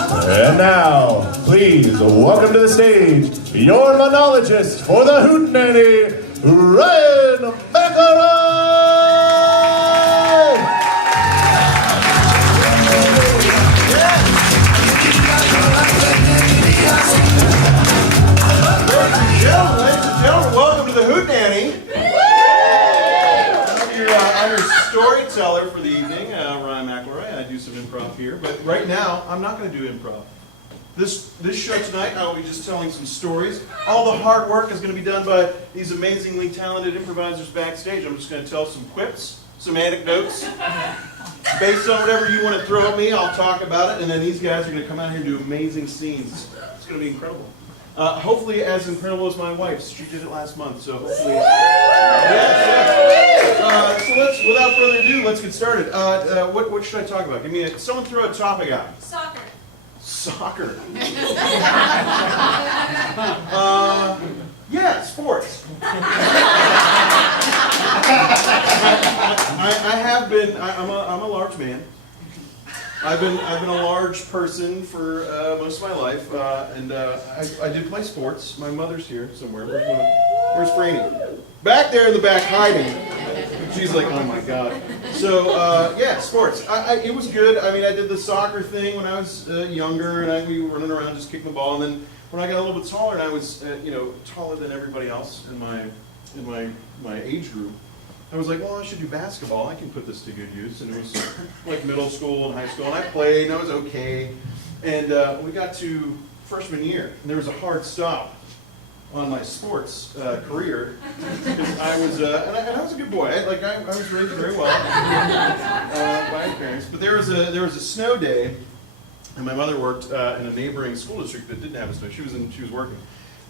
And now, please welcome to the stage your monologist for the Hootenanny, Ryan McElroy! Ladies and gentlemen, welcome to the Hootenanny. I'm your storyteller for the evening, Ryan McElroy. I do some improv here, but right now I'm not going to do improv. This show tonight, I'll be just telling some stories. All the hard work is going to be done by these amazingly talented improvisers backstage. I'm just going to tell some quips, some anecdotes. Based on whatever you want to throw at me, I'll talk about it, and then these guys are going to come out here and do amazing scenes. It's going to be incredible. Hopefully as incredible as my wife's. She did it last month, so hopefully... Yes. So without further ado, let's get started. What should I talk about? Someone throw a topic out. Soccer. Soccer. Yeah, sports. I'm a large man. I've been a large person for most of my life, and I did play sports. My mother's here somewhere. Where's Franny? Back there in the back hiding. She's like, oh my god. So yeah, sports. It was good. I mean, I did the soccer thing when I was younger, and we were running around just kicking the ball. And then when I got a little bit taller, and I was taller than everybody else in my age group, I was like, well, I should do basketball. I can put this to good use. And it was like middle school and high school, and I played, and I was okay. And we got to freshman year, and there was a hard stop on my sports career. I was, and I was a good boy. I was raised very well by my parents. But there was a snow day, and my mother worked in a neighboring school district that didn't have a snow. She was working.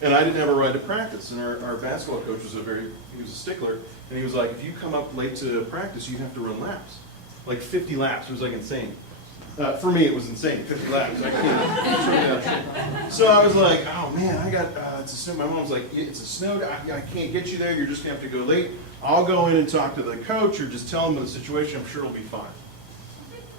And I didn't have a ride to practice, and our basketball coach was he was a stickler, and he was like, if you come up late to practice, you have to run laps. Like 50 laps. It was like insane. For me, it was insane, 50 laps. I can't. So I was like, oh man, it's a snow. My mom was like, it's a snow day. I can't get you there. You're just going to have to go late. I'll go in and talk to the coach or just tell him the situation. I'm sure it'll be fine.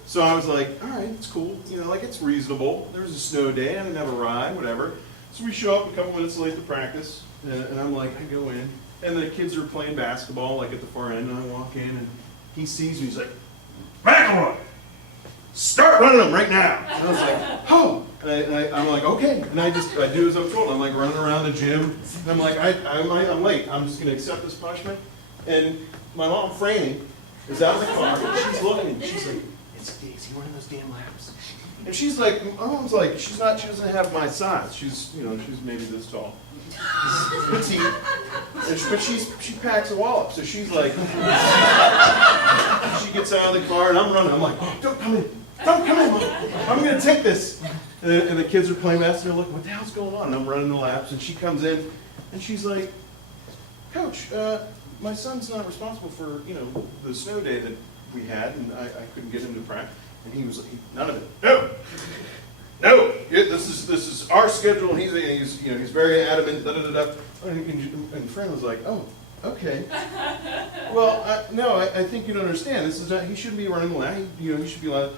So I was like, all right, it's cool. It's reasonable. There was a snow day. I didn't have a ride, whatever. So we show up a couple minutes late to practice, and I'm like, I go in, and the kids are playing basketball, like at the far end, and I walk in, and he sees me, he's like, McElroy, start running them right now. And I was like, oh, and I'm like, okay, and I do as I'm told. I'm like running around the gym, and I'm like, I'm late, I'm just gonna accept this punishment. And my mom, Franny, is out in the car, and she's looking, and she's like, it's Daisy running those damn laps. And she's like, my mom's like, she doesn't have my size. She's maybe this tall. Petite. But she packs a wallop. So she's like, she gets out of the car and I'm running. I'm like, oh, don't come in, Mom. I'm going to take this. And the kids are playing basketball. They're like, what the hell's going on? And I'm running the laps. And she comes in and she's like, Coach, my son's not responsible for, the snow day that we had. And I couldn't get him to practice. And he was like, none of it. No. This is our schedule, and he's very adamant. And Fran was like, oh, okay. Well, no, I think you don't understand. This is not. He shouldn't be running the lap. He should be allowed.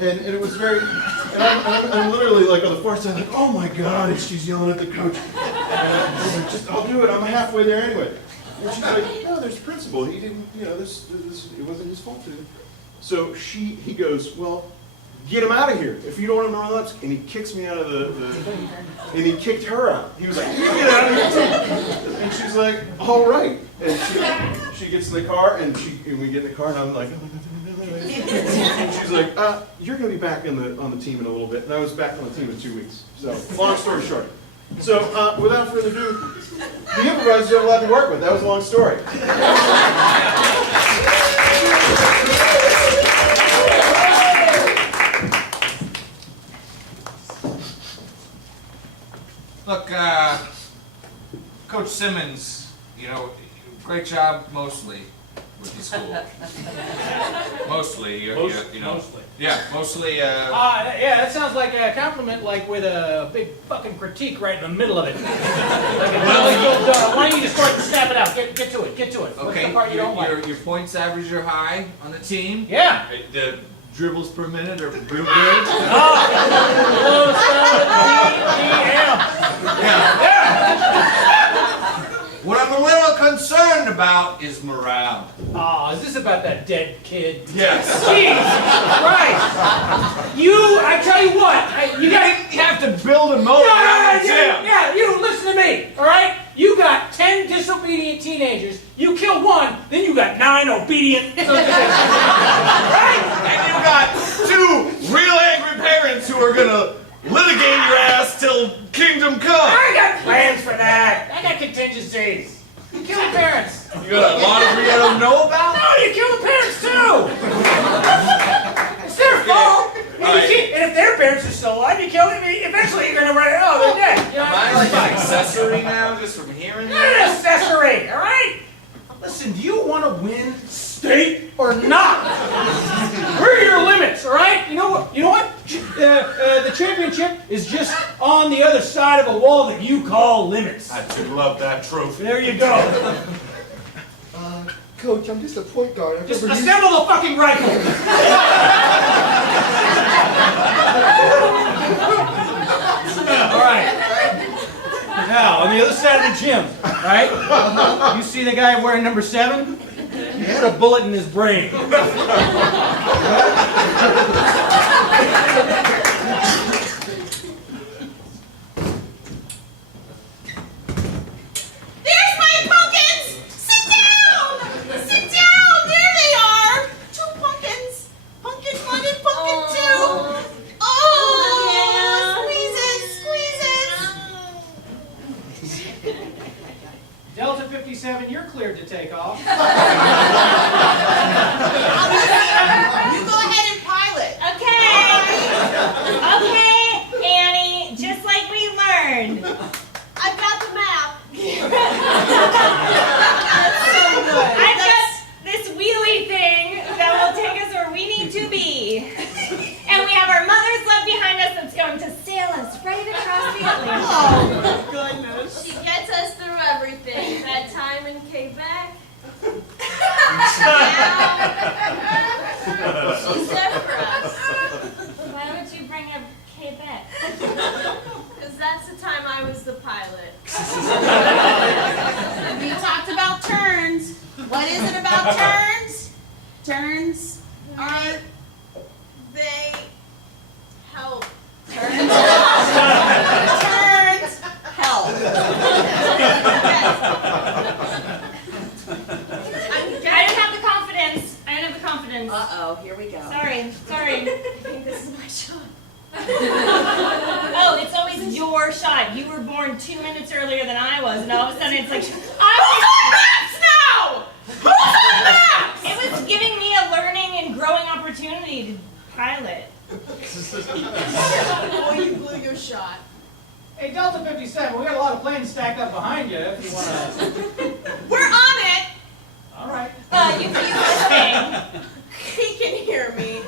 And it was very. And I'm literally like on the far side, like, oh my God! And she's yelling at the coach. And I was like, I'll do it. I'm halfway there anyway. And she's like, no, there's principle. He didn't. This it wasn't his fault. So he goes, well, get him out of here. If you don't want him to run laps, and he kicks me out of the thing. And he kicked her out. He was like, you get out of here too. And she's like, all right. And she gets in the car, and we get in the car, and I'm like, and she's like, you're going to be back on the team in a little bit. And I was back on the team in 2 weeks. So long story short. So without further ado, the improvisers are allowed to work with. That was a long story. Look, Coach Simmons, great job mostly with your school. Mostly, Mostly. Yeah, mostly. Yeah, that sounds like a compliment, like with a big fucking critique right in the middle of it. Why don't you just go ahead and snap it out? Get to it. Okay. What's the part you don't like? Your points average are high on the team. Yeah. The dribbles per minute are real good. Oh, dead kid. Yes. Jesus Christ! I tell you what, You have to build a moat around the gym. Yeah, you listen to me, all right? You got 10 disobedient teenagers. You kill one, then you got 9 obedient. Right? And you got 2 real angry parents who are gonna litigate your ass till kingdom come. I got plans for that. I got contingencies. You kill the parents. You got a lot of we don't know about? No, you kill the parents too. It's their fault. And if their parents are still alive, you kill them. Eventually, you're gonna run it. Oh, they're dead. You know? Am I like an accessory now, just from hearing You're an accessory, all right? Listen, do you want to win state or not? Where are your limits, all right? You know what? The championship is just on the other side of a wall that you call limits. I do love that trophy. There you go. Coach, I'm just a point guard. Just assemble the fucking rifle. All right. Now, on the other side of the gym, right? You see the guy wearing number 7? He had a bullet in his brain. There's my pumpkins! Sit down! Sit down! There they are! 2 pumpkins! Pumpkin 1 and pumpkin 2! Oh! Squeezes! Delta 57, you're cleared to take off. You go ahead and pilot. Okay, Annie, just like we learned. I've got the map. I've got this wheelie thing that will take us where we need to be. And we have our mother's love behind us that's going to sail us right across the Atlantic. Oh, goodness. She gets us through everything. That time in Quebec. She's there for us. Why would you bring up Quebec? Because that's the time I was the pilot. We talked about turns. What is it about turns? Turns are... they help. Turns help. I didn't have the confidence. Uh-oh, here we go. Sorry. I think this is my shot. Oh, it's always your shot. You were born 2 minutes earlier than I was, and all of a sudden it's like, I was on maps now! Who's on maps? It was giving me a learning and growing opportunity to pilot. Oh, you blew your shot. Hey, Delta 57, we got a lot of planes stacked up behind you if you want to... We're on it! All right. You can use this thing. He can hear me.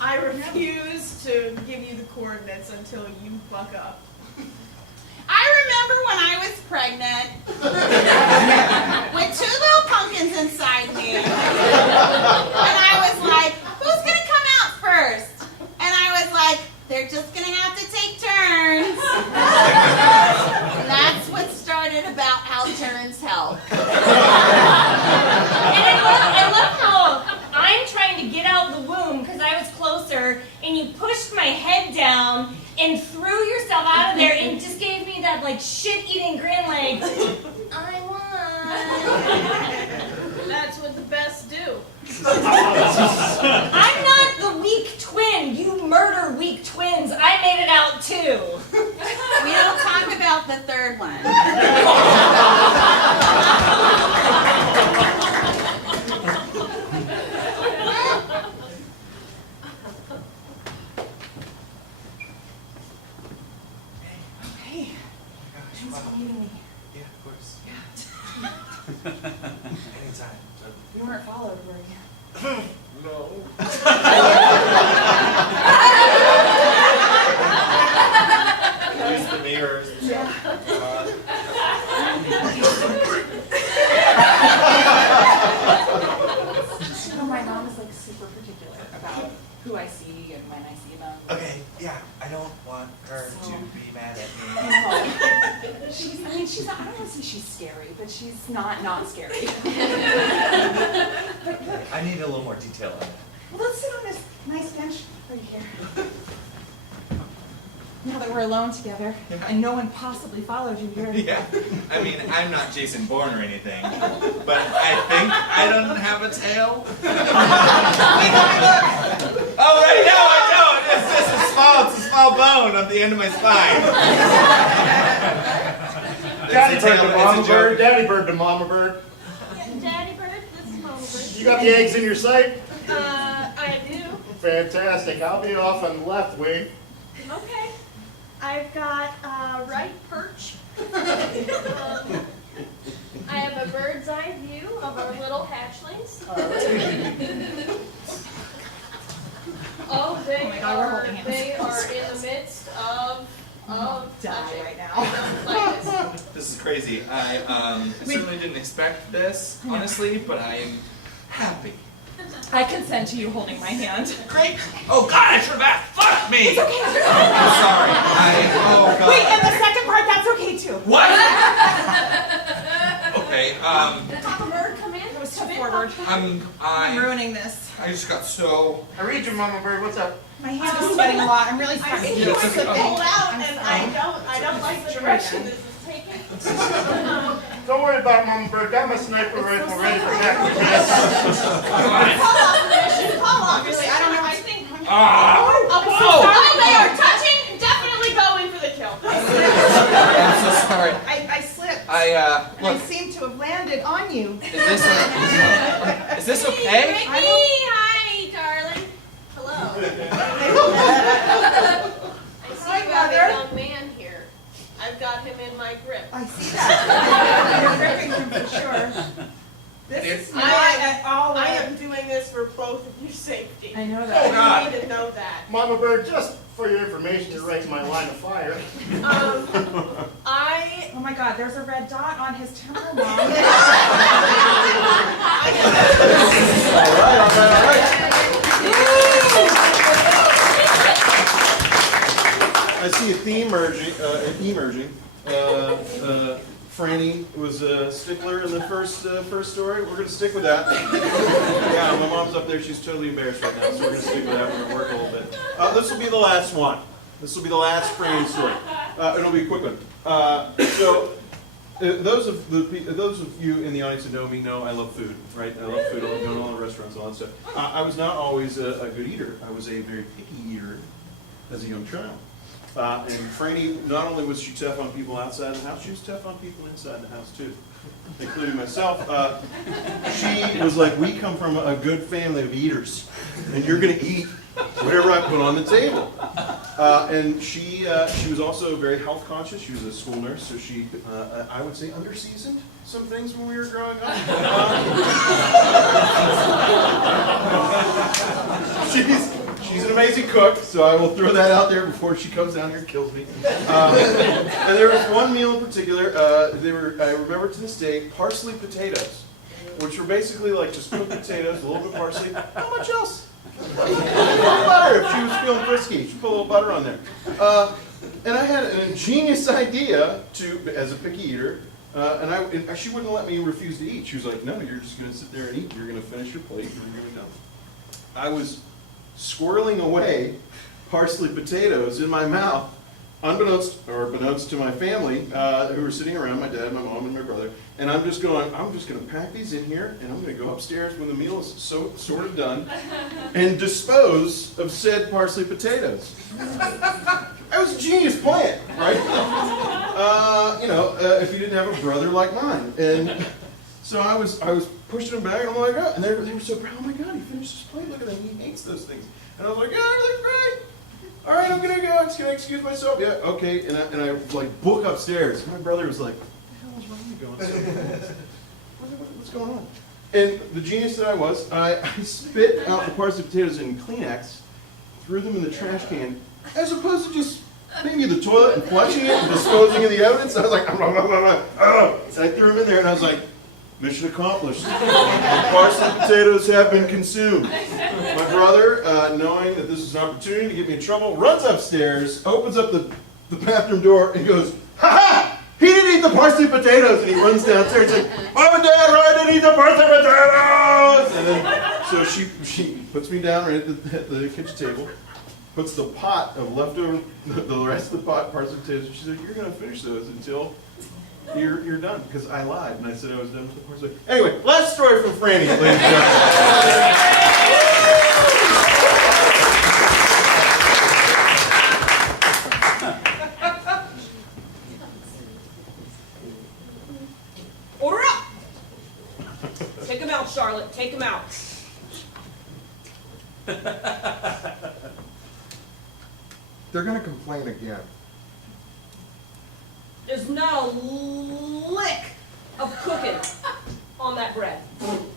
I refuse to give you the coordinates until you buck up. I remember when I was pregnant with 2 little pumpkins inside me. And I was like, who's going to come out first? And I was like, they're just going to have to take turns. And that's what started about how turns help. And I love how I'm trying to get out the womb because I was closer, and you pushed my head down and threw yourself out of there and just gave me that like shit-eating grin like, I won. That's what the best do. I'm not the weak twin. You murder weak twins. I made it out too. We don't talk about the third one. Hey, thanks for meeting me. Yeah, of course. Yeah. Anytime. You weren't followed, were you? No. like super particular about who I see and when I see them. Okay, yeah, I don't want her to be mad at me. I don't want to say she's scary, but she's not scary. I need a little more detail on that. Well, let's sit on this nice bench right here. Now that we're alone together, and no one possibly followed you here. Yeah, I mean, I'm not Jason Bourne or anything, but I think I don't have a tail. Oh, right, no, I don't. It's just it's a small bone at the end of my spine. Daddy bird to It's a mama joke. bird, daddy bird to mama bird. Yeah, Daddy bird, this is mama bird. You got the eggs in your sight? I do. Fantastic. I'll be off on the left wing. Okay. I've got right perch. I have a bird's eye view of our little hatchlings. Oh, Oh my God, we're holding hands. they are in the midst of die touching. right now. I don't like this. This is crazy. I certainly didn't expect this, honestly, but I am happy. I consent to you holding my hand. Great. Oh God, I should have asked. Fuck me. It's okay. I'm sorry. Oh God. Wait, and the second part, that's okay too. What? Okay. Papa bird, come in. It was too forward. I'm ruining this. I just got so. I read you, mama bird. What's up? My hand is sweating a lot. I'm really I sorry. think you want to hold out, and I don't like the direction this is taking. Don't worry about it, mama bird. Got my sniper rifle ready for that. Call off permission. Call off. Really, I don't know. I think. Oh. They are touching. Definitely going for the kill. I'm so sorry. I slipped. I look. seem to have landed on you. Is this okay? Ricky, hi, darling. Hello. I see you have a young man here. I've got him in my grip. I see that. You're gripping him for sure. This is not at all. I am doing this for both of your safety. I know Oh, that. God. You need to know that. Mama bird, just for your information, you're right in my line of fire. Oh my God, there's a red dot on his temple, Mom. All right. I see a theme emerging. Franny was a stickler in the first story. We're going to stick with that. Yeah, my mom's up there. She's totally embarrassed right now, so we're going to stick with that. We're going to work a little bit. This will be the last one. This will be the last Franny story. It'll be a quick one. Those of you in the audience who know me know I love food, right? I love food. I love going to all the restaurants and all that stuff. I was not always a good eater. I was a very picky eater as a young child. And Franny, not only was she tough on people outside the house, she was tough on people inside the house too, including myself. She was like, we come from a good family of eaters, and you're going to eat whatever I put on the table. And she was also very health conscious. She was a school nurse, so she, I would say, underseasoned some things when we were growing up. She's an amazing cook, so I will throw that out there before she comes down here and kills me. And there was one meal in particular, I remember to this day, parsley potatoes, which were basically like just cooked potatoes, a little bit of parsley, not much else. A little butter if she was feeling frisky, she put a little butter on there. And I had an ingenious idea as a picky eater, and she wouldn't let me refuse to eat. She was like, no, you're just going to sit there and eat, you're going to finish your plate, and you're going to go. I was squirreling away parsley potatoes in my mouth, unbeknownst to my family who were sitting around, my dad, my mom, and my brother. And I'm just going to pack these in here, and I'm going to go upstairs when the meal is sort of done, and dispose of said parsley potatoes. That was a genius plan, right? If you didn't have a brother like mine. And so I was pushing them back, and I'm like, oh, and they were so proud. Oh my God, he finished his plate. Look at that, he hates those things. And I was like, yeah, everything's great. All right, I'm gonna go. Can I excuse myself? Yeah, okay. And I like book upstairs. My brother was like, what the hell is wrong with you going? What's going on? And the genius that I was, I spit out the parsley potatoes in Kleenex, threw them in the trash can, as opposed to just maybe the toilet and flushing it and disposing of the evidence. I was like, and I threw them in there, and I was like, Mission accomplished. The parsley potatoes have been consumed. My brother, knowing that this is an opportunity to get me in trouble, runs upstairs, opens up the bathroom door, and goes, "Ha ha! He didn't eat the parsley potatoes!" And he runs downstairs and says, "Mom and Dad, Ryan didn't eat the parsley potatoes!" And then, so she puts me down right at the kitchen table, puts the pot of leftover, the rest of the pot, parsley potatoes, and she said, "You're going to finish those until you're done," because I lied and I said I was done with the parsley. Anyway, last story from Franny, ladies and gentlemen. Order up! Take him out, Charlotte. Take him out. They're gonna complain again. There's not a lick of cooking on that bread.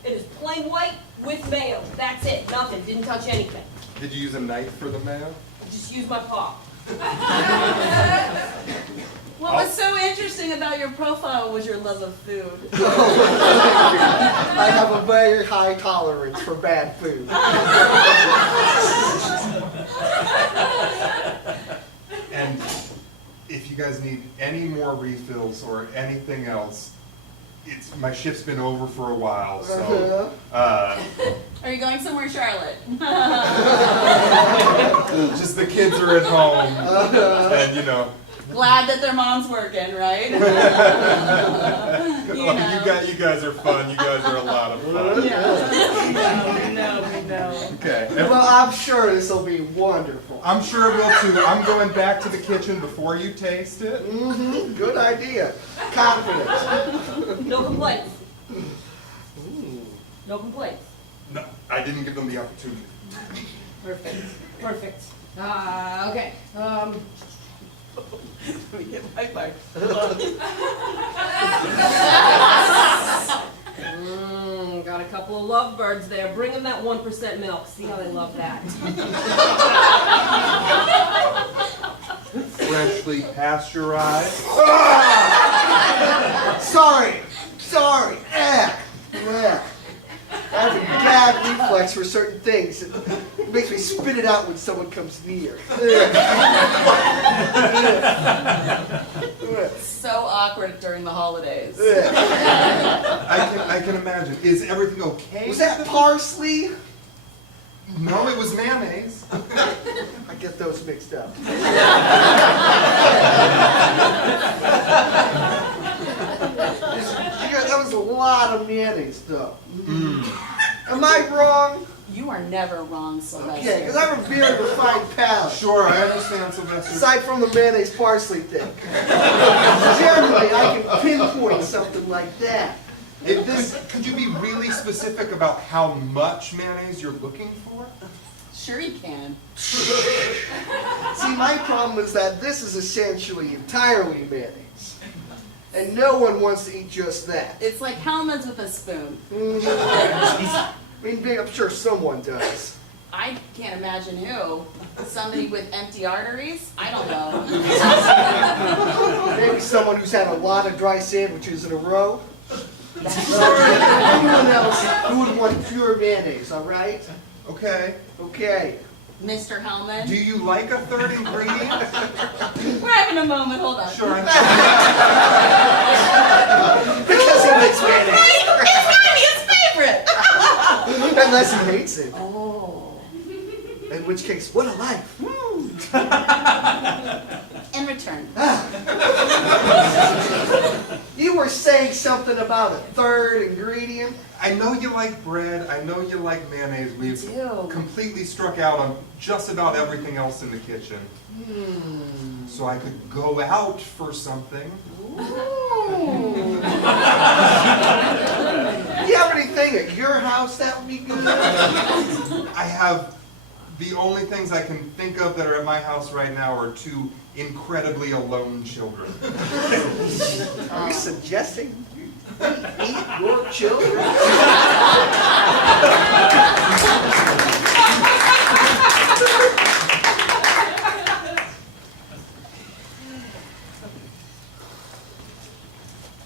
It is plain white with mayo. That's it. Nothing. Didn't touch anything. Did you use a knife for the mayo? Just use my paw. What was so interesting about your profile was your love of food. I have a very high tolerance for bad food. And if you guys need any more refills or anything else, my shift's been over for a while, so Are you going somewhere, Charlotte? just the kids are at home, and you know. Glad that their mom's working, right? You guys are fun. You guys are a lot of fun. Yeah. We know. Okay. Well, I'm sure this will be wonderful. I'm sure it will too. I'm going back to the kitchen before you taste it. Mm-hmm. Good idea. Confidence. No complaints. No complaints. No, I didn't give them the opportunity. Perfect. Perfect. Okay. Let me get my bag. Got a couple of lovebirds there. Bring them that 1% milk. See how they love that. Freshly pasteurized. Sorry. I have a bad reflex for certain things. It makes me spit it out when someone comes near. So awkward during the holidays. I can imagine. Is everything okay? Was that parsley? No, it was mayonnaise. I get those mixed up. That was a lot of mayonnaise, though. Am I wrong? You are never wrong, Sylvester. Okay, because I have a very refined palate. Sure, I understand, Sylvester. Aside from the mayonnaise parsley thing. Generally, I can pinpoint something like that. Could you be really specific about how much mayonnaise you're looking for? Sure you can. See, my problem is that this is essentially entirely mayonnaise. And no one wants to eat just that. It's like Hellman's with a spoon. I mean, I'm sure someone does. I can't imagine who. Somebody with empty arteries? I don't know. Maybe someone who's had a lot of dry sandwiches in a row. Anyone else who would want pure mayonnaise, all right? Okay. Okay. Mr. Hellman? Do you like a third ingredient? We're having a moment, hold on. Sure. Because he likes mayonnaise. It's gotta be his favorite! Unless he hates it. Oh. In which case, what a life. In return. You were saying something about a third ingredient? I know you like bread. I know you like mayonnaise. We've do. completely struck out on just about everything else in the kitchen. So I could go out for something. Do you have anything at your house that would be good? I have the only things I can think of that are at my house right now are two incredibly alone children. Are you suggesting you eat your children?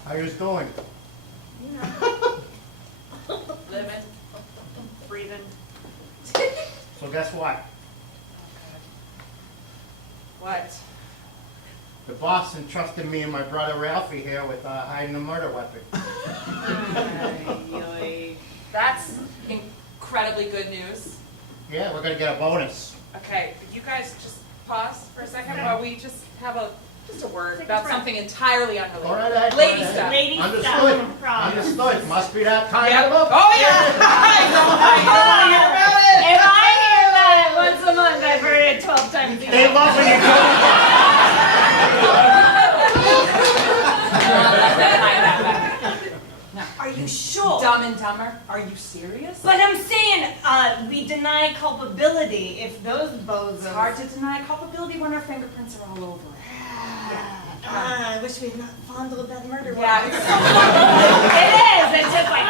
How you doing? So guess what? What? The boss entrusted me and my brother Ralphie here with hiding a murder weapon. That's incredibly good news. Yeah, we're gonna get a bonus. Okay, you guys just pause for a second while we just have a word about something entirely unrelated. All right, Lady all right. stuff. Lady Understood. stuff. Problem. Understood. Must be that kind Yep. of book. Oh yeah! I know hear about it. If I hear about it once a month, I've heard it 12 times a They year. love when you Are you sure? Dumb and Dumber? Are you serious? But I'm saying, we deny culpability if those bozos... It's hard to deny culpability when our fingerprints are all over it. I wish we had not fondled that murder Yeah, weapon. it's so It is. It's just like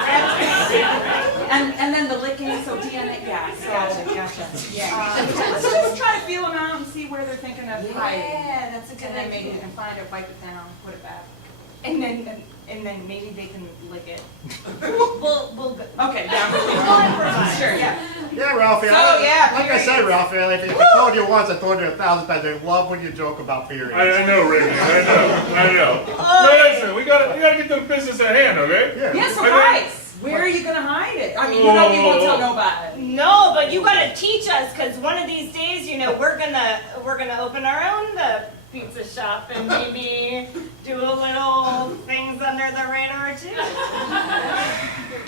and then the licking, so DNA, yeah. So, Gotcha. Yeah. Let's just try to feel them out and see where they're thinking of hiding. Yeah, that's a good And then maybe idea. we can find it, wipe it down, put it back. And then maybe they can lick it. We'll Okay, yeah. we'll improvise. Sure, yeah. Yeah, Ralphie. So, yeah, like I said, Ralphie, if I told you once, I told you 1,000 times. I love when you joke about periods. I know, Ricky. I know. No, listen, we gotta get to the business at hand, okay? Yeah. Yeah, surprise! Where are you gonna hide it? I mean, you know we won't tell nobody. No, but you gotta teach us, because one of these days, you know, we're gonna open our own pizza shop and maybe do a little things under the radar too.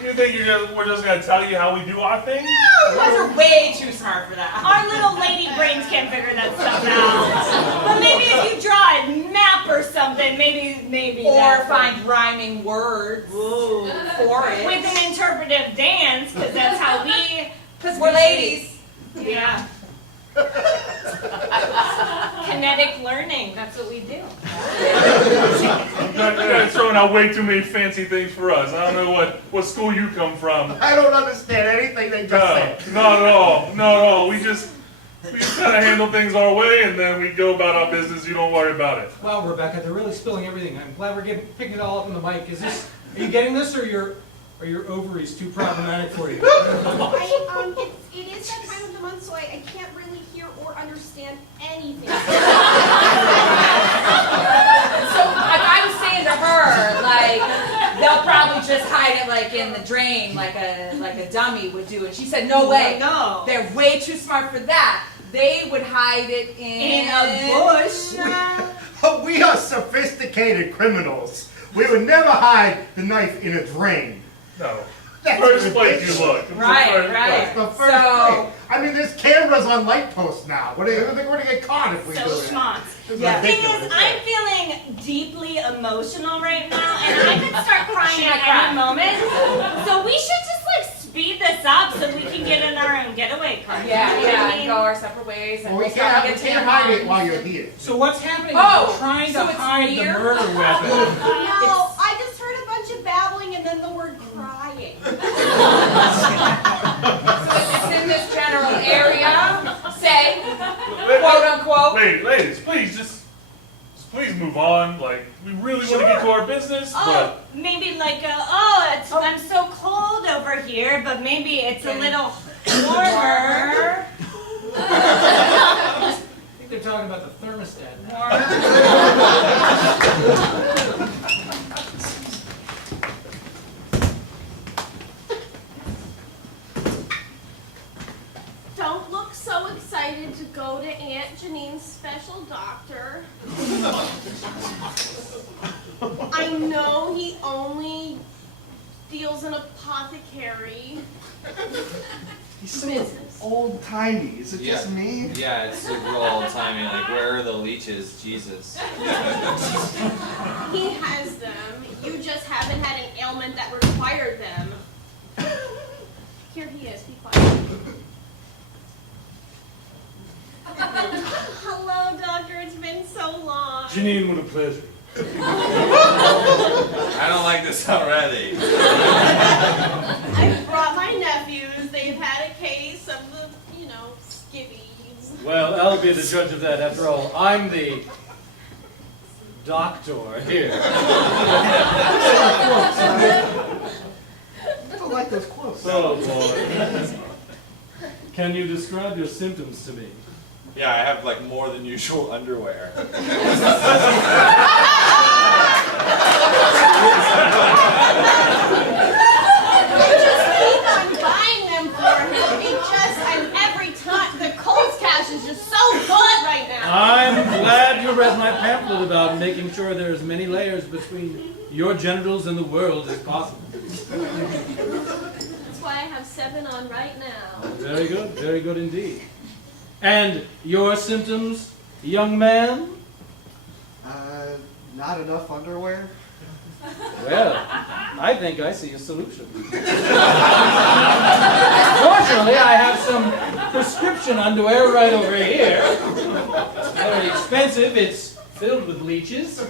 You think we're just gonna tell you how we do our thing? No, you guys are way too smart for that. Our little lady brains can't figure that stuff out. But maybe if you draw a map or something, maybe Or that find rhyming words for it. with an interpretive dance, because that's how we. Because we're ladies. Yeah. Kinetic learning, that's what we do. You guys throwing out way too many fancy things for us. I don't know what school you come from. I don't understand anything they just said. Not at all. Not at all. We just kind of handle things our way, and then we go about our business. You don't worry about it. Well, Rebecca, they're really spilling everything. I'm glad we're picking it all up on the mic. Are you getting this, or are your ovaries too problematic for you? It is that time of the month, so I can't really hear or understand anything. So I was saying to her, like, they'll probably just hide it like in the drain, like a dummy would do. And she said, no way. No. They're way too smart for that. They would hide it in a bush. We are sophisticated criminals. We would never hide the knife in a drain. No. That's First place ridiculous. you look. Right. That's the first thing. I mean, there's cameras on light posts now. What do you think we're gonna get caught if we So do it? schmucks. This is Yeah. The thing ridiculous. is, I'm feeling deeply emotional right now, and I could start crying She at might cry. any moment. So we should just like speed this up so we can get in our own getaway car. Yeah, You know what I and mean? go our separate ways. And Well, we we'll start to can't get hide it tampons. while you're here. So what's happening Oh, is we're trying so to it's hide the here? murder weapon. No, I just heard a bunch of babbling and then the word crying. So it's in this general area, say, quote unquote. Wait, ladies, please please move on. Like, we really want to get to our business, Oh, maybe like I'm so cold over here, but maybe it's a little warmer. I think they're talking about the thermostat now. Don't look so excited to go to Aunt Janine's special doctor. I know he only deals in apothecary. He's so old-timey. Is it just me? Yeah, it's super old timey. Like, where are the leeches? Jesus. He has them. You just haven't had an ailment that required them. Here he is. Be quiet. Hello, doctor. It's been so long. Janine, what a pleasure. I don't like this already. I brought my nephews. They've had a case of the, skivvies. Well, I'll be the judge of that. After all, I'm the doctor here. I don't like those quotes. Oh, boy. Can you describe your symptoms to me? Yeah, I have like more than usual underwear. Buying them for him. And every time, the Coles cash is just so good right now. I'm glad you read my pamphlet about making sure there are as many layers between your genitals and the world as possible. That's why I have 7 on right now. Very good indeed. And your symptoms, young man? Not enough underwear? Well, I think I see a solution. Fortunately, I have some prescription underwear right over here. Very expensive. It's filled with leeches.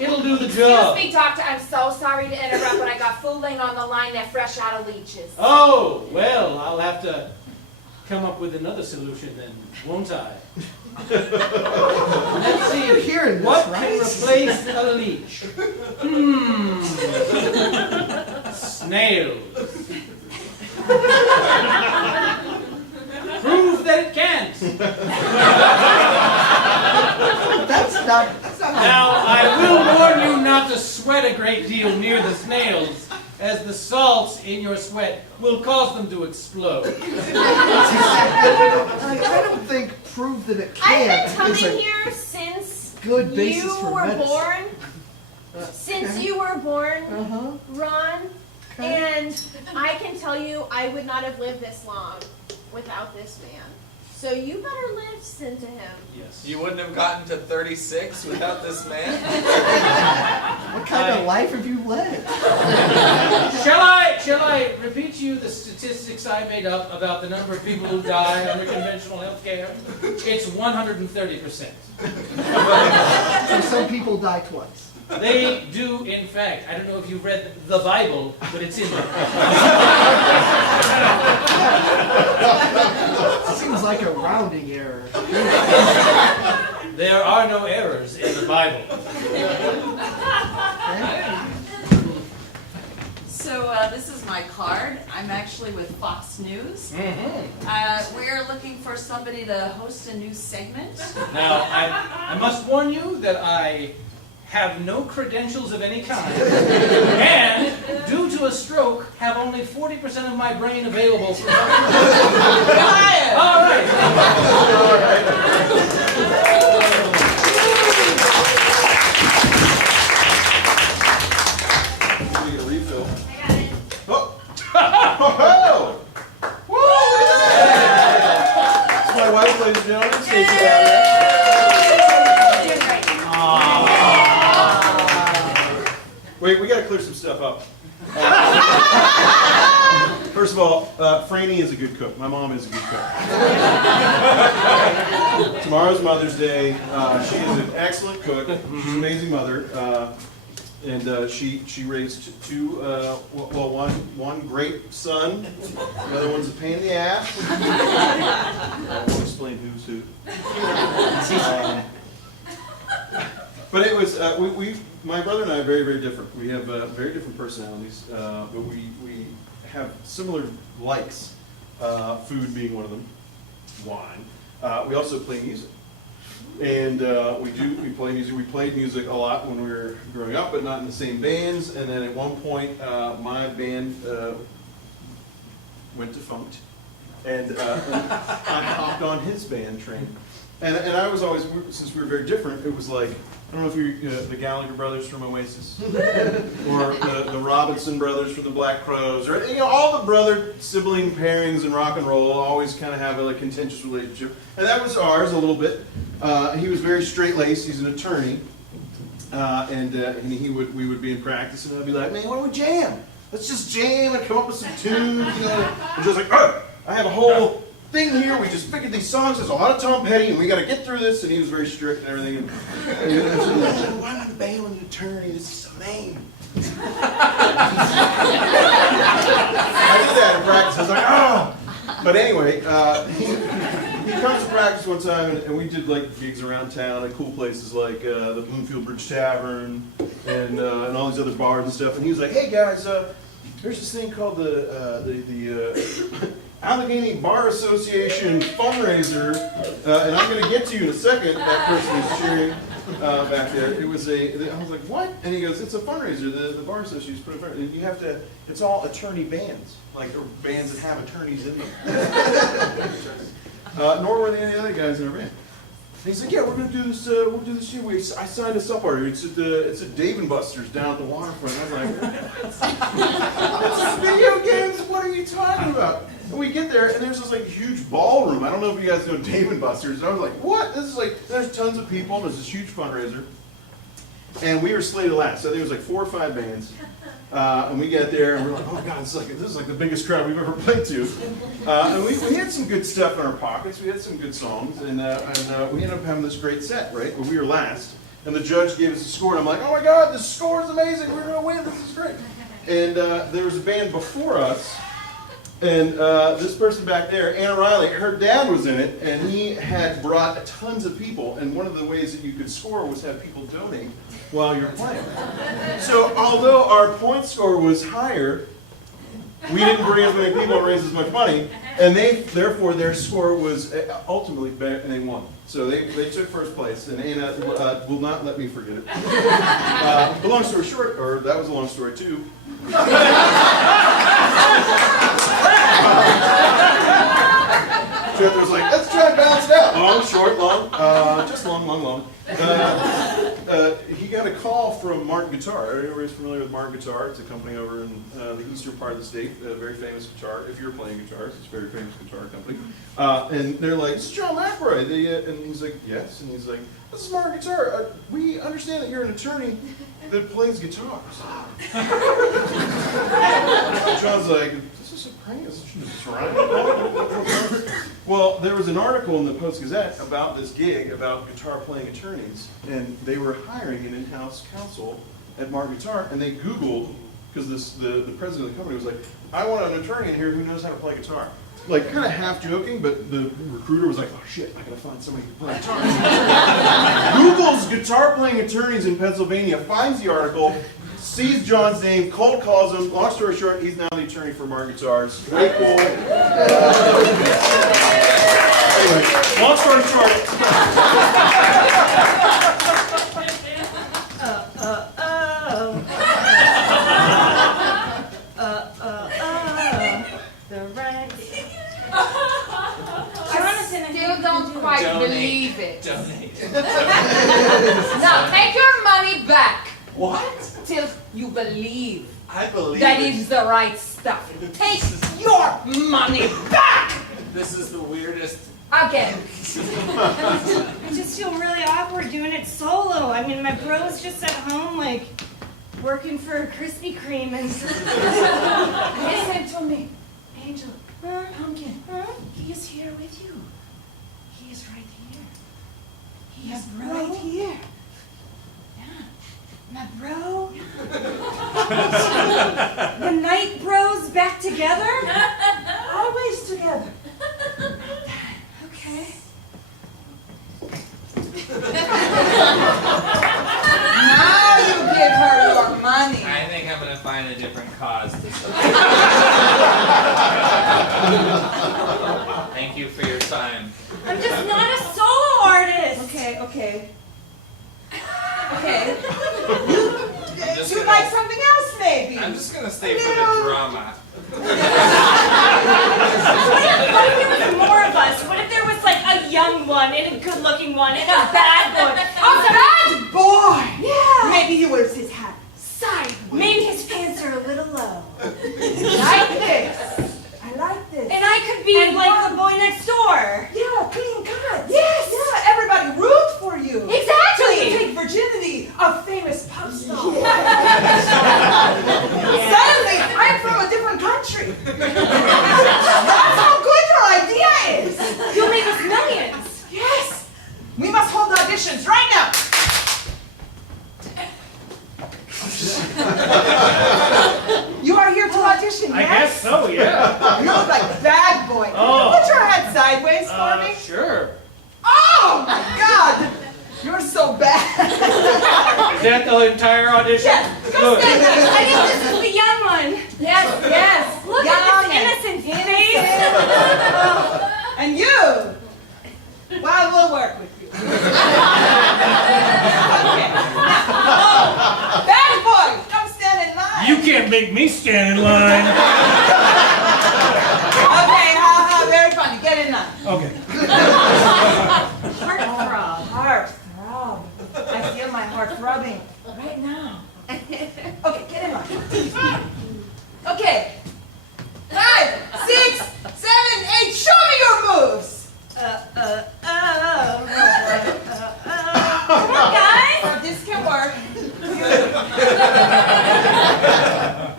It'll do the job. Excuse me, doctor. I'm so sorry to interrupt, but I got fooling on the line. They're fresh out of leeches. Oh, well, I'll have to come up with another solution then, won't I? Let's see. You're hearing this, what right? can replace a leech? Snails. Prove that it can't. That's not Now, I will warn you not to sweat a great deal near the snails, as the salts in your sweat will cause them to explode. I don't think prove that it can't. I've been is coming a here since good basis you for were medicine. born. Since you were born, Ron, and I can tell you I would not have lived this long without this man. So you better listen to him. Yes. You wouldn't have gotten to 36 without this man? What kind of life have you led? Shall I repeat to you the statistics I made up about the number of people who die under conventional health care? It's 130%. So some people die twice. They do, in fact. I don't know if you've read the Bible, but it's in there. Seems like a rounding error. There are no errors in the Bible. So this is my card. I'm actually with Fox News. We're looking for somebody to host a new segment. Now, I must warn you that I have no credentials of any kind, and due to a stroke, have only 40% of my brain available for all right. Need a refill. Oh! Woo! It's my wife, ladies and gentlemen. Stacey Adler. Wait, we gotta clear some stuff up. First of all, Franny is a good cook. My mom is a good cook. Tomorrow's Mother's Day. She is an excellent cook. She's an amazing mother. And she raised two, one great son. The other one's a pain in the ass. I won't explain who's who. But it was, my brother and I are very, very different. We have very different personalities, but we have similar likes, food being one of them, wine. We also play music. And we play music. We played music a lot when we were growing up, but not in the same bands. And then at one point, my band went defunct, and I hopped on his band train. And I was always, since we were very different, it was like, I don't know if you're the Gallagher brothers from Oasis, or the Robinson brothers from the Black Crowes, or all the brother sibling pairings in rock and roll always kind of have a contentious relationship, and that was ours a little bit. He was very straight-laced. He's an attorney, and we would be in practice, and I'd be like, man, why don't we jam? Let's just jam and come up with some tunes, And just like, I have a whole thing here, we just figured these songs, there's a lot of Tom Petty, and we got to get through this, and he was very strict and everything. And he was like, why not bail an attorney? This is so lame. I did that in practice. I was like, oh! But anyway, he comes to practice one time, and we did like gigs around town at cool places like the Bloomfield Bridge Tavern and all these other bars and stuff. And he was like, hey guys, there's this thing called the Allegheny Bar Association fundraiser, and I'm going to get to you in a second. That person is cheering back there. It was I was like, what? And he goes, it's a fundraiser. The Bar Association put a fundraiser. And you have to, it's all attorney bands, like or bands that have attorneys in them. Nor were there any other guys in our band. And he's like, yeah, we're going to do this. We'll do this year. I signed us up already. It's at Dave and Buster's down at the waterfront. I was like, it's video games. What are you talking about? And we get there, and there's this like huge ballroom. I don't know if you guys know Dave and Buster's. I was like, what? This is like, there's tons of people. There's this huge fundraiser, and we were slated last. So there was like 4 or 5 bands, and we get there, and we're like, oh god, this is like the biggest crowd we've ever played to. And we had some good stuff in our pockets. We had some good songs, and we ended up having this great set, right? Where we were last, and the judge gave us a score, and I'm like, oh my god, this score is amazing. We're gonna win. This is great. And there was a band before us. And this person back there, Anna Riley, her dad was in it, and he had brought tons of people. And one of the ways that you could score was have people donate while you're playing. So although our point score was higher, we didn't bring as many people and raise as much money, and therefore their score was ultimately better, and they won. So they took first place, and Anna will not let me forget it. But long story short, or that was a long story too. Jeff was like, let's try and balance it out. Long, short, long, just long, long, long. He got a call from Martin Guitar. Everybody's familiar with Martin Guitar. It's a company over in the eastern part of the state. A very famous guitar. If you're playing guitars, it's a very famous guitar company. And they're like, this is John McElroy. And he's like, yes. And he's like, this is Martin Guitar. We understand that you're an attorney that plays guitars. John's like, this is a prank. This is right. Well, there was an article in the Post-Gazette about this gig about guitar playing attorneys, and they were hiring an in-house counsel at Martin Guitar, and they Googled, because the president of the company was like, I want an attorney in here who knows how to play guitar. Like, kind of half joking, but the recruiter was like, oh shit, I gotta find somebody who can play guitar. Google's guitar playing attorneys in Pennsylvania, finds the article, sees John's name, cold calls him. Long story short, he's now the attorney for Martin Guitars. Very cool. Anyway, long story short. Still don't quite believe it. Donate. Now take your money back. What? Till you believe. I believe that it. is the right stuff. Take your money back! This is the weirdest. Again. I just feel really awkward doing it solo. I mean, my bro's just at home, like, working for Krispy Kreme and... Listen to me. Angel, Pumpkin, he is here with you. He is right here. He is right here. My bro? The night bros back together? Always together. Okay. Now you give her your money. I think I'm gonna find a different cause to support. Thank you for your time. I'm just not a solo artist. Okay. You'd like something else, maybe? I'm just gonna stay for the drama. What if there was more of us? What if there was like a young one and a good-looking one and a bad one? A bad boy! Yeah! Maybe he wears his hat sideways. Maybe his pants are a little low. Like this. I like this. And I could be like the boy next door. Yeah, clean cut. Yes. Yeah, everybody root for you. Exactly. Till you take virginity of famous pop stars. Yeah. Suddenly, I'm from a different country. That's how good your idea is. You'll make us millions. Yes. We must hold auditions right now. You are here to audition, I yes? guess so, yeah. You look like a bad boy. Oh. Put your head sideways for me. Sure. Oh my God! You're so bad. Is that the entire audition? Yes. Go Good. stand there. I think this is the young one. Yes. Look Young at this innocent face. And you, well, we'll work with you. Okay. Oh, bad boy, don't stand in line. You can't make me stand in line. Okay, very funny. Get in line. Okay. Heartthrob. Heartthrob. I feel my heart throbbing right now. Okay, get in line. Okay. 5, 6, 7, 8. Show me your moves. Come on, guys. This can work.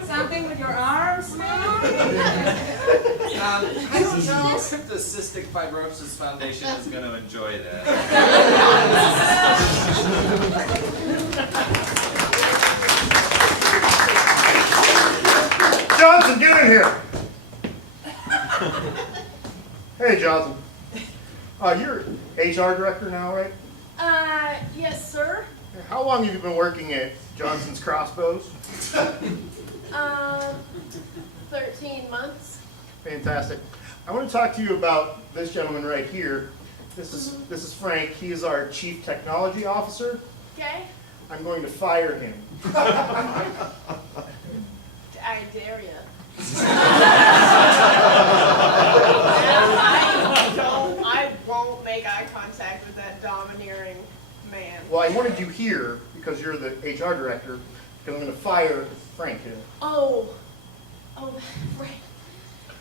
Something with your arms, man. I don't know if the Cystic Fibrosis Foundation is going to enjoy that. Johnson, get in here. Hey, Johnson. You're HR director now, right? Yes, sir. How long have you been working at Johnson's Crossbows? 13 months. Fantastic. I want to talk to you about this gentleman right here. This is Frank. He is our Chief Technology Officer. Okay. I'm going to fire him. I dare you. I won't make eye contact with that domineering man. Well, I wanted you here because you're the HR director, because I'm going to fire Frank here. Oh, right.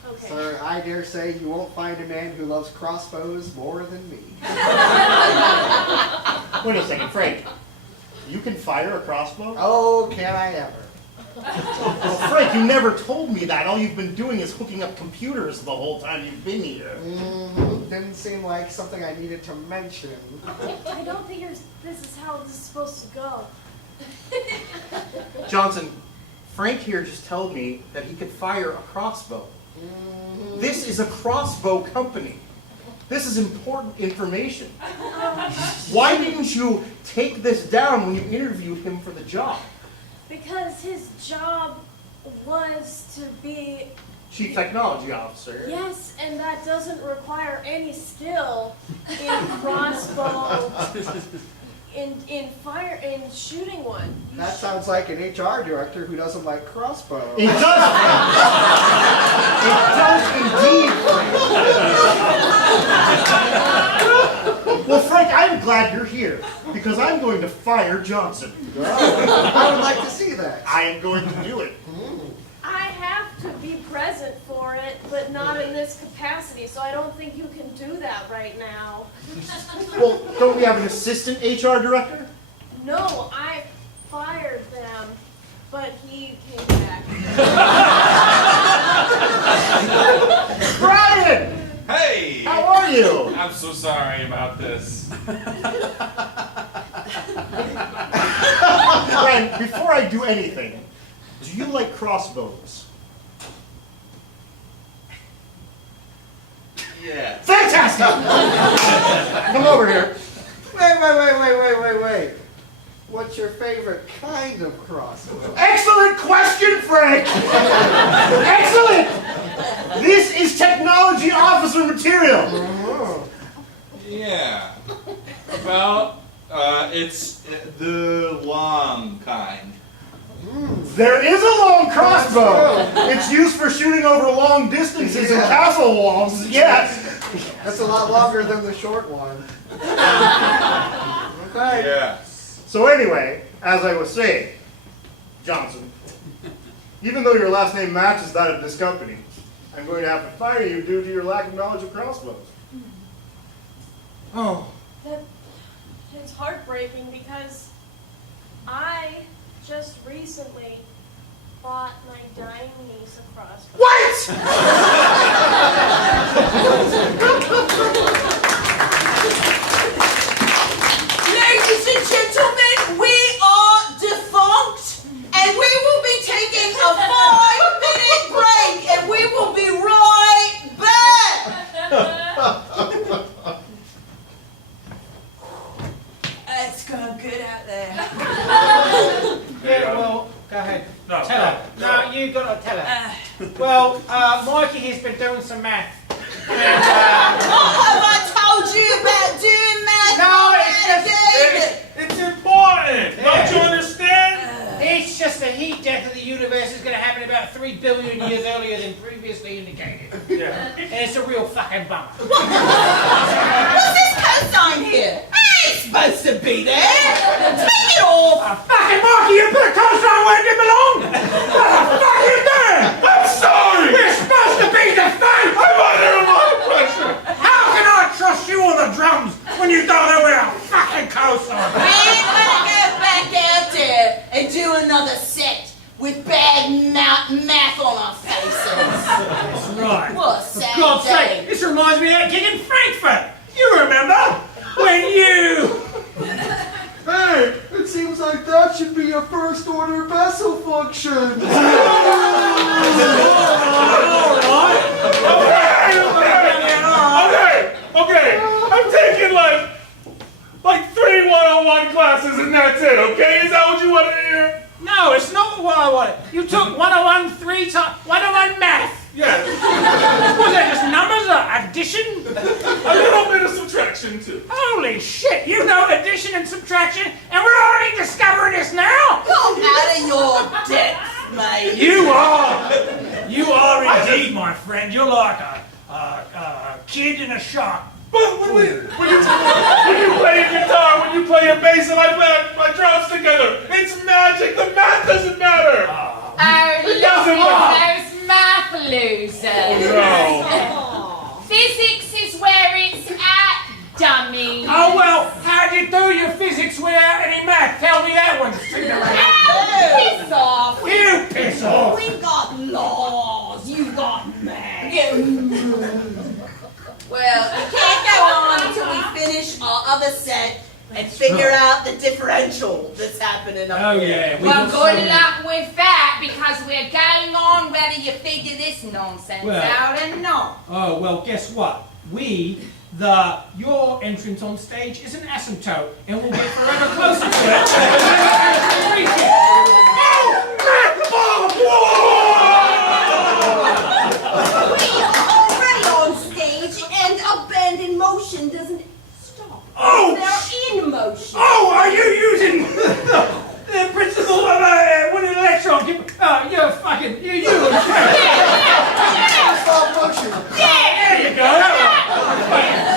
Okay. Sir, I dare say you won't find a man who loves crossbows more than me. Wait a second, Frank. You can fire a crossbow? Oh, can I ever? Well, Frank, you never told me that. All you've been doing is hooking up computers the whole time you've been here. Didn't seem like something I needed to mention. I don't think this is how this is supposed to go. Johnson, Frank here just told me that he could fire a crossbow. This is a crossbow company. This is important information. Why didn't you take this down when you interviewed him for the job? Because his job was to be... Chief Technology Officer. Yes, and that doesn't require any skill in crossbow, in shooting one. That sounds like an HR director who doesn't like crossbows. It does. It does indeed. Well, Frank, I'm glad you're here because I'm going to fire Johnson. I would like to see that. I am going to do it. I have to be present for it, but not in this capacity, so I don't think you can do that right now. Well, don't we have an assistant HR director? No, I fired them, but he came back. Brian! Hey! How are you? I'm so sorry about this. Brian, before I do anything, do you like crossbows? Yeah. Fantastic! Come over here. Wait. What's your favorite kind of crossbow? Excellent question, Frank! Excellent! This is technology officer material. Yeah. About, it's the long kind. There is a long crossbow. It's used for shooting over long distances and castle walls. Yes. That's a lot longer than the short one. Okay. Yeah. So anyway, as I was saying, Johnson, even though your last name matches that of this company, I'm going to have to fire you due to your lack of knowledge of crossbows. Oh. It's heartbreaking because I just recently bought my dying niece a crossbow. What?! Ladies and gentlemen, we are defunct, and we will be taking a 5-minute break, and we will be right back. It's going good out there. Yeah, well, go ahead. No, tell her. No, you got to tell her. Well, Mikey some math. What have I told you about doing math? It's important. Don't you understand? It's just the heat death of the universe is going to happen about 3 billion years earlier than previously indicated. Yeah. And it's a real fucking bummer. What's this cosine here? I ain't supposed to be there. Take it off. Fucking Marky, you put a cosine where it didn't belong. What the fuck are you doing? I'm sorry. We're supposed to be the face. I'm under a lot of pressure. How can I trust you on the drums when you don't know where a fucking cosine? We're gonna go back out there and do another set with bad math on our faces. Right. What a For sad God's day. sake, this reminds me of that gig in Frankfurt. You remember? When you... Hey, it seems like that should be your first order vessel function. Okay. I'm taking like 3 101 classes and that's it, okay? Is that what you want to hear? No, it's not what I wanted. You took 101 3 times, 101 math. Yes. Was that just numbers or addition? A little bit of subtraction too. Holy shit, you know addition and subtraction, and we're already discovering this now? Come out of your depth, mate. You are indeed, my friend. You're like a kid in a shop. But when you play a guitar, when you play a bass, and I play my drums together, it's magic. The math doesn't matter. It doesn't matter. Those math losers. No. Physics is where it's at, dummy. Oh well, how'd you do your physics without any math? Tell me that one. Piss off. You piss off. We got laws. You got math. Well, we can't go on until we finish our other set and figure out the differential that's happening up Oh here. yeah. Well, good luck with that, because we're going on whether you figure this nonsense out or not. Oh well, guess what? Your entrance on stage is an asymptote, and we'll get forever closer to it. And a bend in motion doesn't stop. Oh! They're in motion. Oh, are you using the principle of when an electron can... you're fucking... You Stop motion. There you go.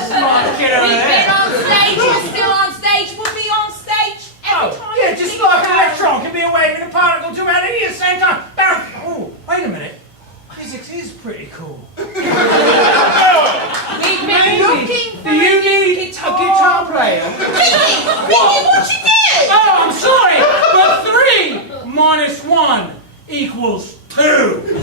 Smart kid over We've there. been on stage, we're still on stage, we'll be on stage every time. Yeah, just like an electron can be a wave and a particle to at the same time. Oh, wait a minute. Physics is pretty cool. We've been looking for Do you need a guitar player? Vicky, what you did? Oh, I'm sorry, but 3 minus 1 equals 2.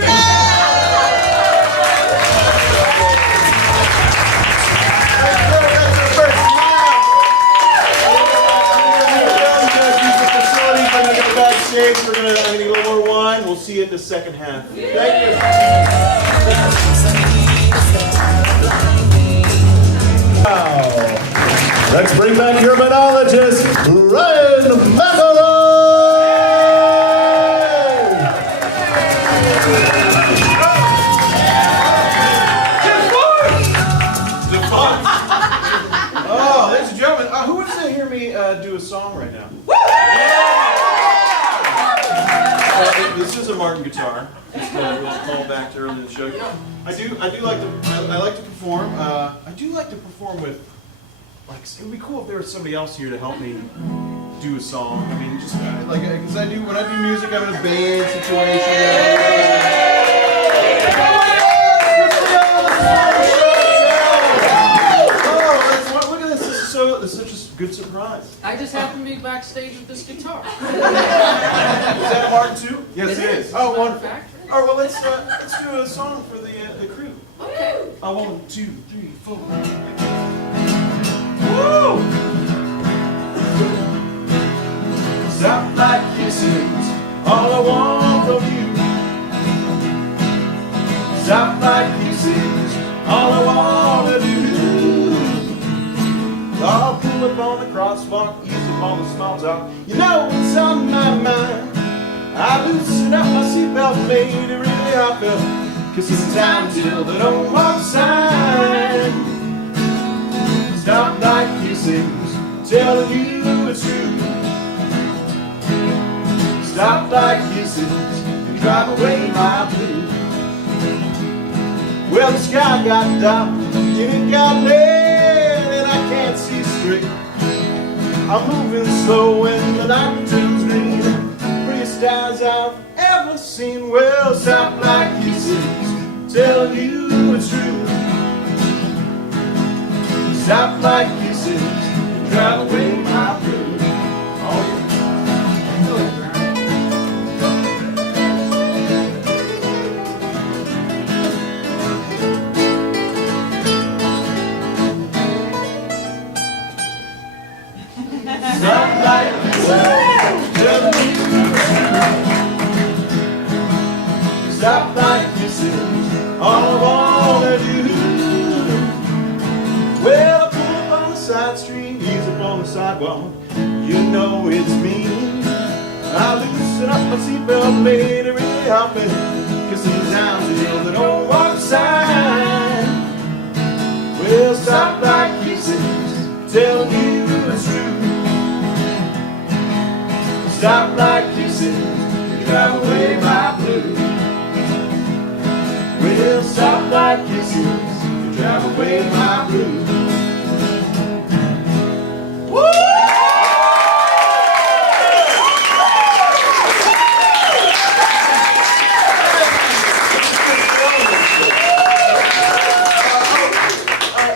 Backstage, we're gonna need a little more wine. We'll see you in the second half. Thank you. Now, let's bring back your monologist, Ryan McElroy! Oh, ladies and gentlemen, who wants to hear me do a song right now? This is a Martin guitar. Just we'll call back to earlier in the show. I do like to perform. I do like to perform with, like, it would be cool if there was somebody else here to help me do a song. I mean, just like, because when I do music, I'm in a band situation. Look at this. This is such a good surprise. I just happen to be backstage with this guitar. Is that a Martin too? Yes, it is. Oh, wonderful. All right, well, let's do a song for the crew. Okay. 1, 2, 3, 4. Woo! Stop like kisses, all I want from you. Stop like kisses, all I wanna do. I'll pull up on the crosswalk, use up all the small talk. You know what's on my mind. I loosen up my seatbelt, made it really hot, felt Kissing time till they don't walk sign. Stop like kisses, telling you it's true. Stop like kisses and drive away my blues. Well, the sky got dark and it got late, and I can't see straight. I'm moving slow and the night turns green. Prettiest stars I've ever seen. Well, stop like kisses, telling you it's true. Stop like kisses, drive away my blues. Oh, yeah. Stop like kisses, telling you it's true. Stop like kisses, all I wanna do. Well, I pull up on the side street, ease up on the sidewalk. You know it's me. I loosen up my seatbelt, lady, really help me. Kissing down till they don't walk the sign. Well, stop like kisses, telling you it's true. Stop like kisses, drive away my blues. Well, stop like kisses, drive away my blues.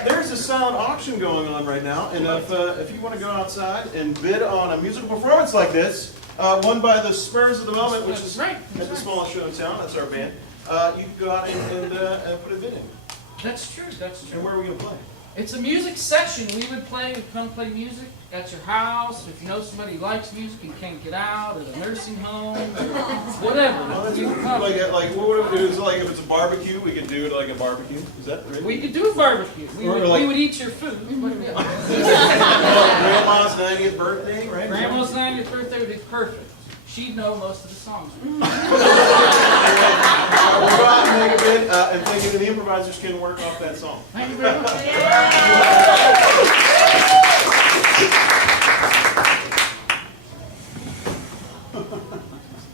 There's a silent auction going on right now, and if you want to go outside and bid on a musical performance like this, won by the Spurs of the Moment, which is at the smallest show in town, that's our band, you can go out and put a bid in. That's true, that's true. And where are we going to play? It's a music session. We would come play music at your house. If you know somebody who likes music and can't get out, at a nursing home, or whatever. Oh, that's like what would it do? Is it like if it's a barbecue, we could do it like a barbecue? Is that right? We could do a barbecue. We would eat your food. Grandma's 90th birthday, right? Grandma's 90th birthday would be perfect. She'd know most of the songs. We'll go out and make a bid, and thinking the improvisers can work off that song. Thank you very much.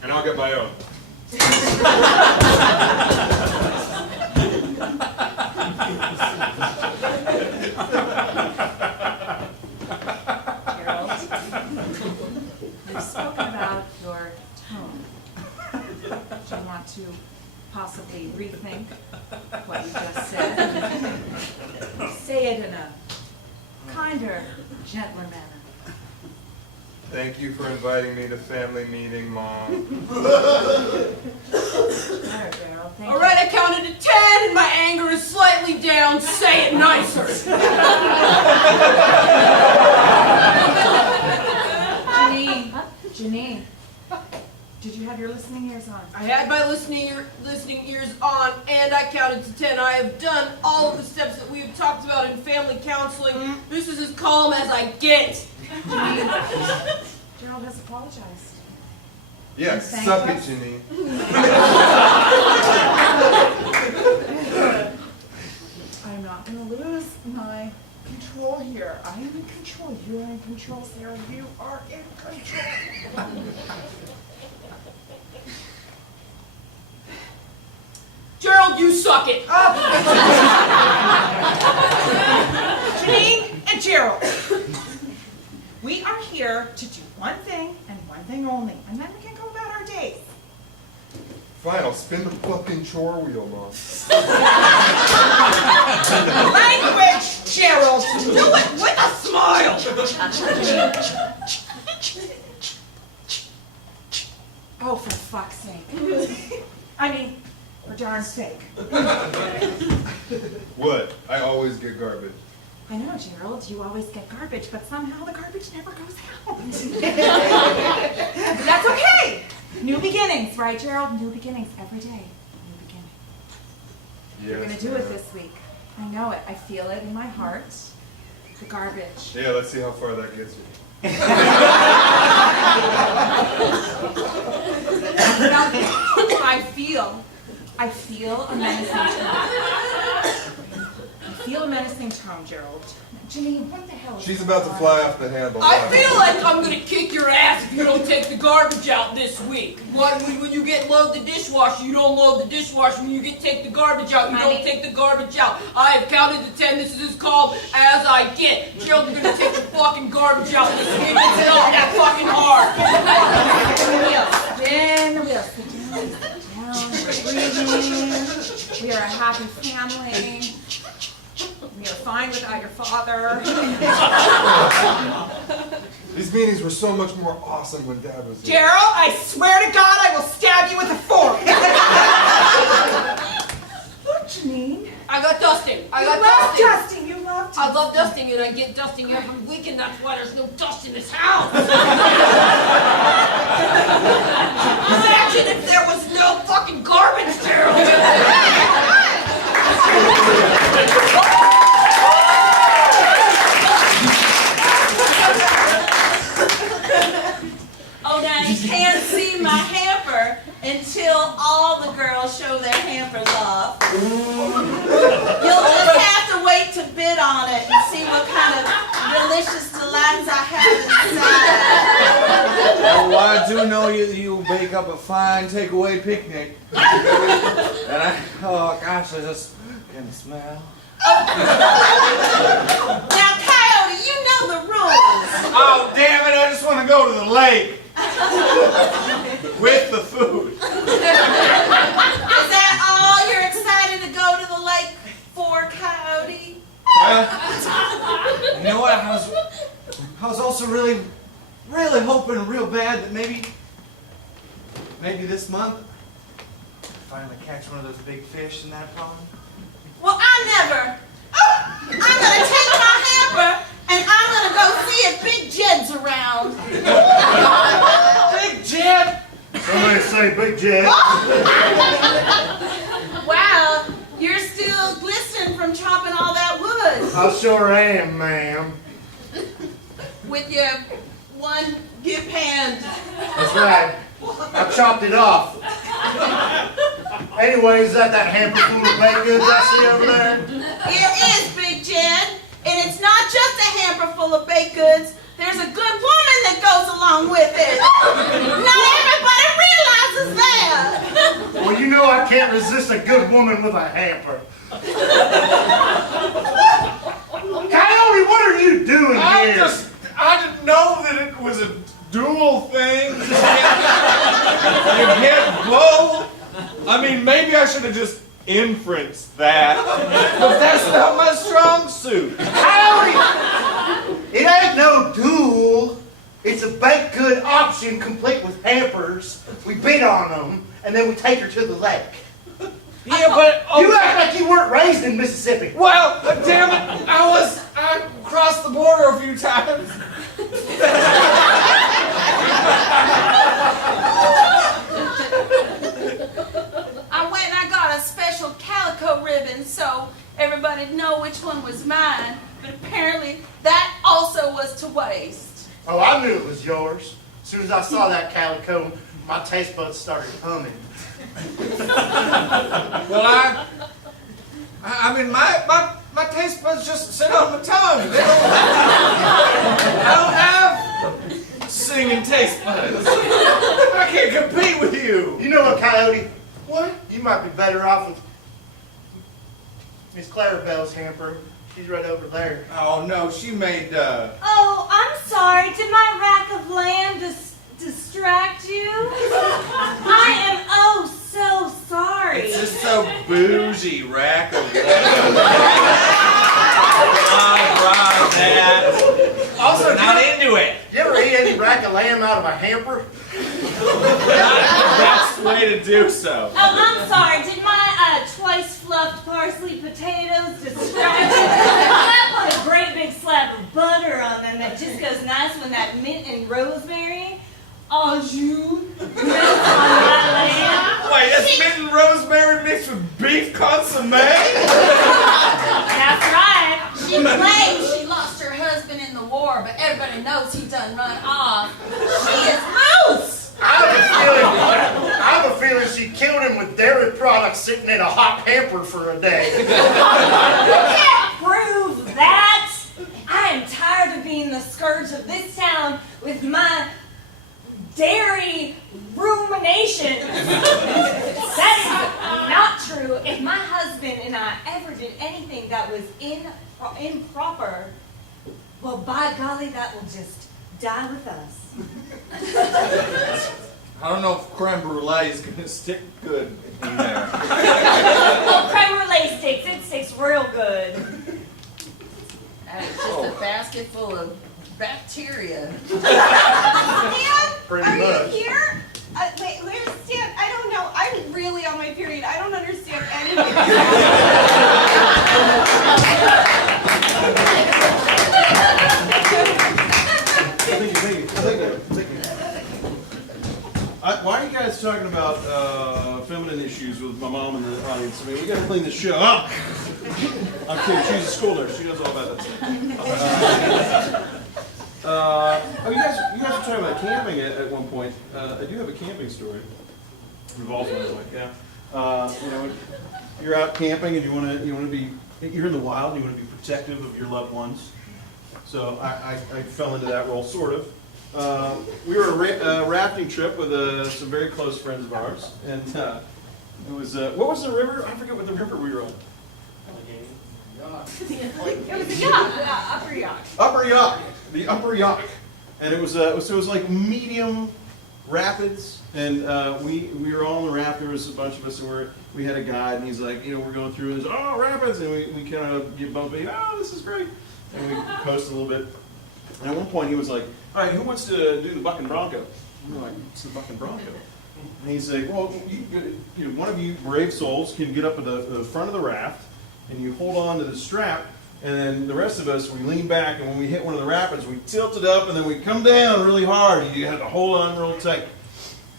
And I'll get my own. You've spoken about your tone. Do you want to possibly rethink what you just said? Say it in a kinder, gentler manner. Thank you for inviting me to family meeting, Mom. All right, I counted to 10 and my anger is slightly down. Say it nicer. Janine, did you have your listening ears on? I had my listening ears on, and I counted to 10. I have done all of the steps that we have talked about in family counseling. This is as calm as I get. Gerald has apologized. Yeah, suck it, Janine. I'm not going to lose my control here. I am in control. You are in control, Sarah. You are in control. Gerald, you suck it. Janine and Gerald, we are here to do one thing and one thing only, and then we can go about our days. Fine, I'll spin the fucking chore wheel, Mom. Language, Gerald. Do it with a smile. Oh, for fuck's sake. I mean, for darn sake. What? I always get garbage. I know, Gerald, you always get garbage, but somehow the garbage never goes out. But that's okay. New beginnings, right, Gerald? New beginnings every day. New beginning. You're going to do it this week. I know it. I feel it in my heart. The garbage. Yeah, let's see how far that gets you. I feel I feel a menacing tone. I feel a menacing tone, Gerald. Janine, what the hell is She's going about to on? fly off the handle. I feel like I'm gonna kick your ass if you don't take the garbage out this week. When you get load the dishwasher, you don't load the dishwasher. When you get take the garbage out, you don't take the garbage out. I have counted to 10. This is called As I Get. Gerald, you're gonna take the fucking garbage out this week. It's not that fucking hard. Spin the wheel. Sit down. We're breathing. We are a happy family. We are fine without your father. These meetings were so much more awesome when Dad was here. Gerald, I swear to God, I will stab you with a fork. Look, Janine. I got dusting. I got You love dusting. dusting. You love dusting. I love dusting, and I get dusting every week, and that's why there's no dust in this house. Imagine if there was no fucking garbage, Gerald. Oh, now you can't see my hamper until all the girls show their hampers off. You'll just have to wait to bid on it and see what kind of delicious delights I have inside. Oh, I do know you bake up a fine takeaway picnic. And oh gosh, I just can smell. Now, Coyote, you know the rules. Oh, damn it, I just want to go to the lake. With the food. Is that all you're excited to go to the lake for, Coyote? You know what? I was also really hoping real bad that maybe this month I'll finally catch one of those big fish in that pond. Well, I never. I'm going to take my hamper and I'm going to go see if Big Jed's around. Big Jed? Somebody say Big Jed. Wow, you're still glistening from chopping all that wood. I sure am, ma'am. With your one gift hand. That's right. I chopped it off. Anyway, is that hamper full of baked goods I see over there? It is, Big Jed. And it's not just a hamper full of baked goods. There's a good woman that goes along with it. Not everybody realizes that. Well, you know I can't resist a good woman with a hamper. Coyote, what are you doing here? I didn't know that it was a dual thing. You get both. I mean, maybe I should have just inferenced that. But that's not my strong suit. Coyote! It ain't no duel. It's a baked good option complete with hampers. We bid on them, and then we take her to the lake. Yeah, but... Okay. You act like you weren't raised in Mississippi. Well, damn it, I crossed the border a few times. I went and I got a special calico ribbon so everybody'd know which one was mine. But apparently that also was to waste. Oh, I knew it was yours. As soon as I saw that calico, my taste buds started humming. Well, I mean, my taste buds just sit on my tongue. I don't have singing taste buds. I can't compete with you. You know what, Coyote? What? You might be better off with Miss Clarabelle's hamper. She's right over there. Oh, no, she made, Oh, I'm sorry. Did my rack of lamb distract you? I am so sorry. It's just so bougie rack of that. Also, not into it. You ever eat any rack of lamb out of a hamper? Not the best way to do so. Oh, I'm sorry. Did my twice fluffed parsley potatoes distract you? I put a great big slab of butter on them that just goes nice with that mint and rosemary. Au jus mixed on my lamb. Wait, that's mint and rosemary mixed with beef consomme? That's right. She claims she lost her husband in the war, but everybody knows he done run off. She is loose. I have a feeling she killed him with dairy products sitting in a hot hamper for a day. You can't prove that. I am tired of being the scourge of this town with my dairy ruminations. That's not true. If my husband and I ever did anything that was improper, well, by golly, that will just die with us. I don't know if creme brulee is gonna stick good in there. Well, creme brulee sticks. It sticks real good. And it's just a basket full of bacteria. Stan, Pretty are much. you here? Wait, where's Stan? I don't know. I'm really on my period. I don't understand anything. Why are you guys talking about feminine issues with my mom in the audience? I mean, we gotta clean this show up. I'm kidding. She's a school nurse. She knows all about that stuff. You guys were talking about camping at one point. I do have a camping story. Revolves around like, yeah. You know, you're out camping and you want to be. You're in the wild. And you want to be protective of your loved ones. So I fell into that role, sort of. We were on a rafting trip with some very close friends of ours, and it was what was the river? I forget what the river we were on. It was a yacht, upper yacht. Upper Yacht, the Upper Yacht, and it was like medium rapids, and we were all on the raft. There was a bunch of us, and we had a guide, and he's like, we're going through, and rapids, and we kind of get bumpy. This is great, and we coast a little bit. And at one point he was like, all right, who wants to do the buck and bronco? And we're like, what's the buck and bronco? And he's like, well, one of you brave souls can get up at the front of the raft, and you hold on to the strap, and then the rest of us, we lean back, and when we hit one of the rapids, we tilt it up, and then we come down really hard, and you have to hold on real tight.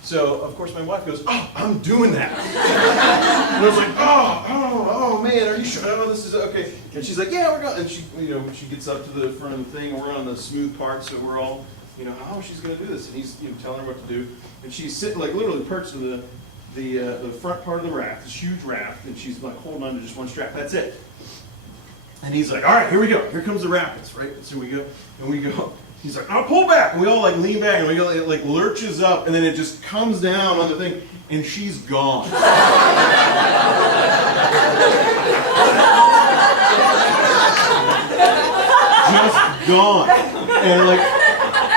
So, of course, my wife goes, I'm doing that. And I was like, oh, man, are you sure? Oh, this is okay. And she's like, yeah, we're going. And she, she gets up to the front of the thing, and we're on the smooth part, so we're all, she's going to do this. And he's telling her what to do. And she's sitting, like, literally perched in the front part of the raft, this huge raft, and she's, like, holding on to just one strap. That's it. And he's like, all right, here we go. Here comes the rapids, right? So we go, and we go. He's like, pull back. And we all, like, lean back, and we go, it, like, lurches up, and then it just comes down on the thing, and she's gone. Just gone. And, like,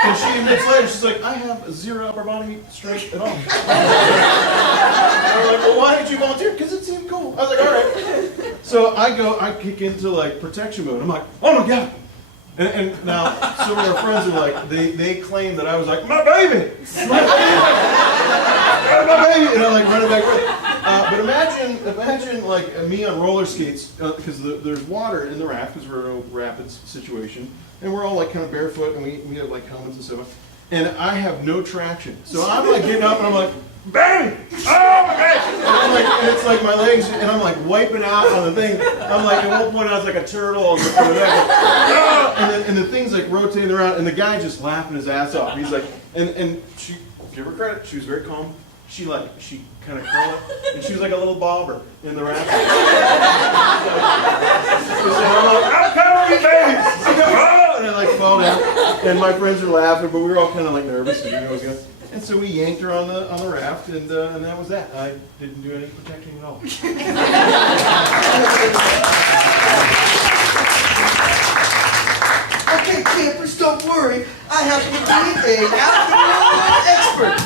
and she admits later, she's like, I have zero upper body strength at all. And we're like, well, why did you volunteer? Because it seemed cool. I was like, all right. So I kick into, like, protection mode. I'm like, oh my God. And now, some of our friends are like, they claim that I was like, my baby! My baby! And I'm like running back. But imagine like me on roller skates, because there's water in the raft, because we're in a rapids situation, and we're all like kind of barefoot, and we have like helmets and stuff, and I have no traction. So I'm like getting up, and I'm like, baby! Oh my God! And it's like my legs, and I'm like wiping out on the thing. I'm like, at one point I was like a turtle on the back, and the thing's like rotating around, and the guy just laughing his ass off. He's like, and she, give her credit, she was very calm. She kind of curled up, and she was like a little bobber in the raft. I'm like, I'm covering baby! And I like fall down, and my friends are laughing, but we were all kind of like nervous, and what was going. And so we yanked her on the raft, and that was that. I didn't do any protecting at all. Okay, campers, don't worry. I happen to be an outdoor expert,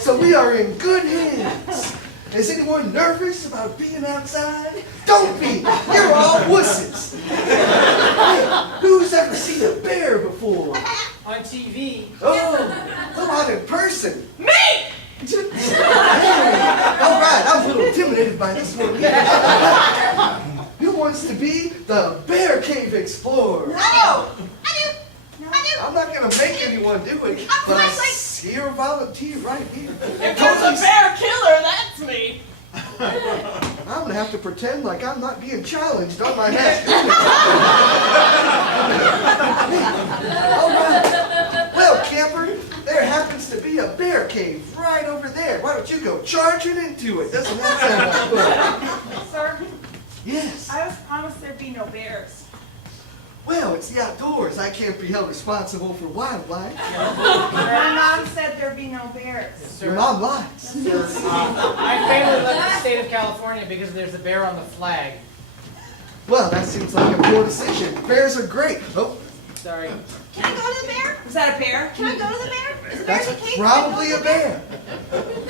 so we are in good hands. Is anyone nervous about being outside? Don't be. You're all wusses. Hey, who's ever seen a bear before? On TV. Oh, come on in person. Me! Hey, all right, I was a little intimidated by this one. Who wants to be the Bear Cave Explorer? I do. I'm not going to make anyone do it, but I see a volunteer right here. If there's a bear killer, that's me. I'm going to have to pretend like I'm not being challenged on my neck. All right. Well, camper, there happens to be a bear cave right over there. Why don't you you go charging into it. Doesn't that sound like fun? Sir, Yes. I was promised there'd be no bears. Well, it's the outdoors. I can't be held responsible for wildlife. My mom said there'd be no bears. Your mom lies. I favorite the state of California because there's a bear on the flag. Well, that seems like a poor decision. Bears are great. Oh, Sorry. Can I go to the bear? Was that a bear? Can I go to the bear? Is the bear that's in the cave? probably a bear.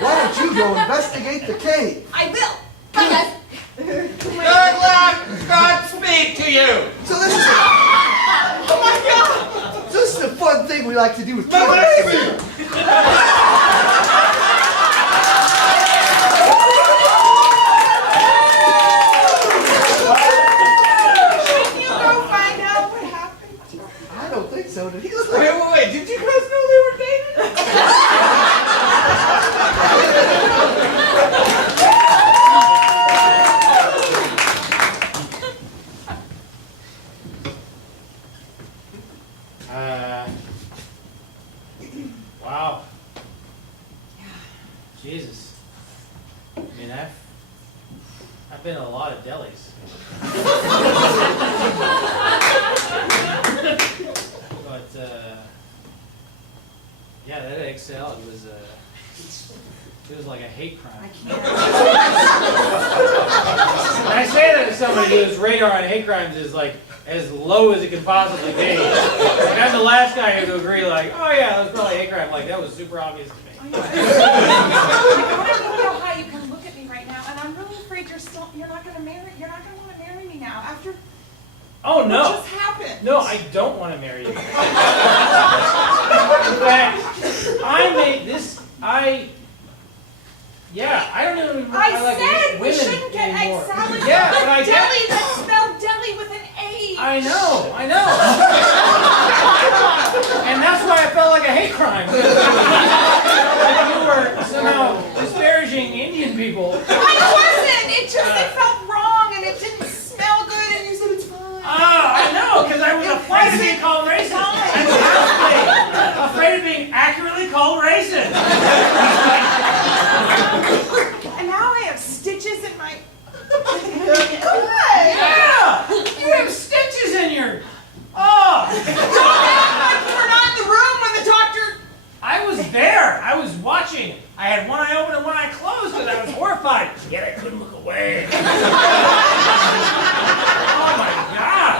Why don't you go investigate the cave? I will. Bye, guys. Good luck! Godspeed to you! So this is Oh my God! this is a fun thing we like to do with My kids. baby! Shouldn't you go find out what happened? I don't think so. Did he look like Wait, did you guys know they were dating? Wow. Jesus. I mean, I've been in a lot of delis. But, yeah, that egg salad was, it was like a hate crime. And I say that to somebody whose radar on hate crimes is like as low as it can possibly be. And I'm the last guy who would agree, like, oh yeah, that was probably a hate crime. Like, that was super obvious to me. I don't know how you can look at me right now, and I'm really afraid you're not going to want to marry me now after Oh no! what just happened. No, I don't want to marry you. In fact, I made this. Yeah, I don't even. I like said we women shouldn't get anymore. egg salad Yeah, from but a I deli that spelled deli with an A. I know. And that's why I felt like a hate crime. Like you were somehow disparaging Indian people. I wasn't. It felt wrong, and it didn't smell good, and you said it's fine. I know, because I was afraid of being called racist. I was afraid of being accurately called racist. And now I have stitches in my. Yeah! You have stitches in your. Oh! You were not in the room when the doctor. I was there. I was watching. I had one eye open and one eye closed because I was horrified. Yet I couldn't look away. Oh my God!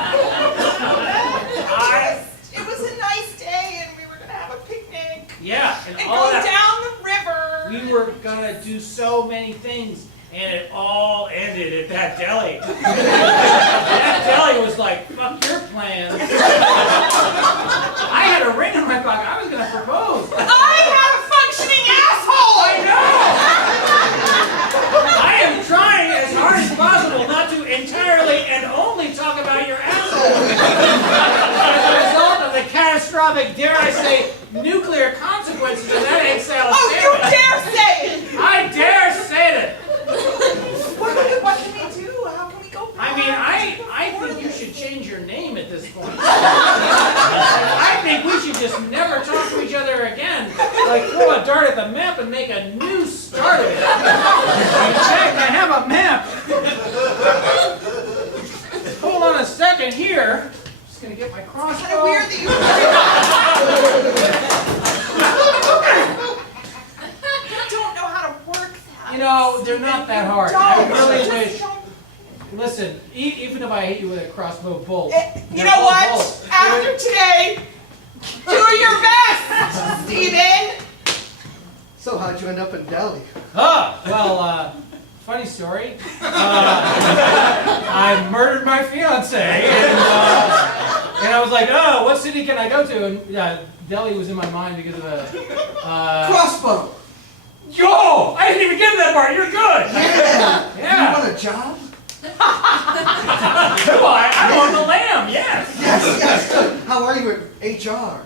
It was a nice day, and we were gonna have a picnic. Yeah, and And all go that. down the river. We were gonna do so many things, and it all ended at that deli. That deli was like, fuck your plans. I had a ring in my pocket. I was gonna propose. I have a functioning asshole. I know. I am trying as hard as possible not to entirely and only talk about your asshole. As a result of the catastrophic, dare I say, nuclear consequences of that egg salad Oh, sandwich. you dare say it! I dare say it. What can we do? How can we go? I mean, I think you should change your name at this point. I think we should just never talk to each other again. Like throw a dart at the map and make a new start of it. In fact, I have a map. Hold on a second here. Just gonna get my crossbow. Kind of weird that you. don't know how to work that. You know, they're not that hard. Don't. I really Just wish. don't. Listen, even if I hit you with a crossbow bolt, You they're know all what? bolts. After today, do your best, Steven. So how'd you end up in Delhi? Well, funny story. I murdered my fiance, and I was like, oh, what city can I go to? And Delhi was in my mind because of the Crossbow. Yo! I didn't even get to that part. You're good. Yeah. Yeah. You want a job? Do I? I'm on the lamb. Yes. Yes. Good. How are you at HR?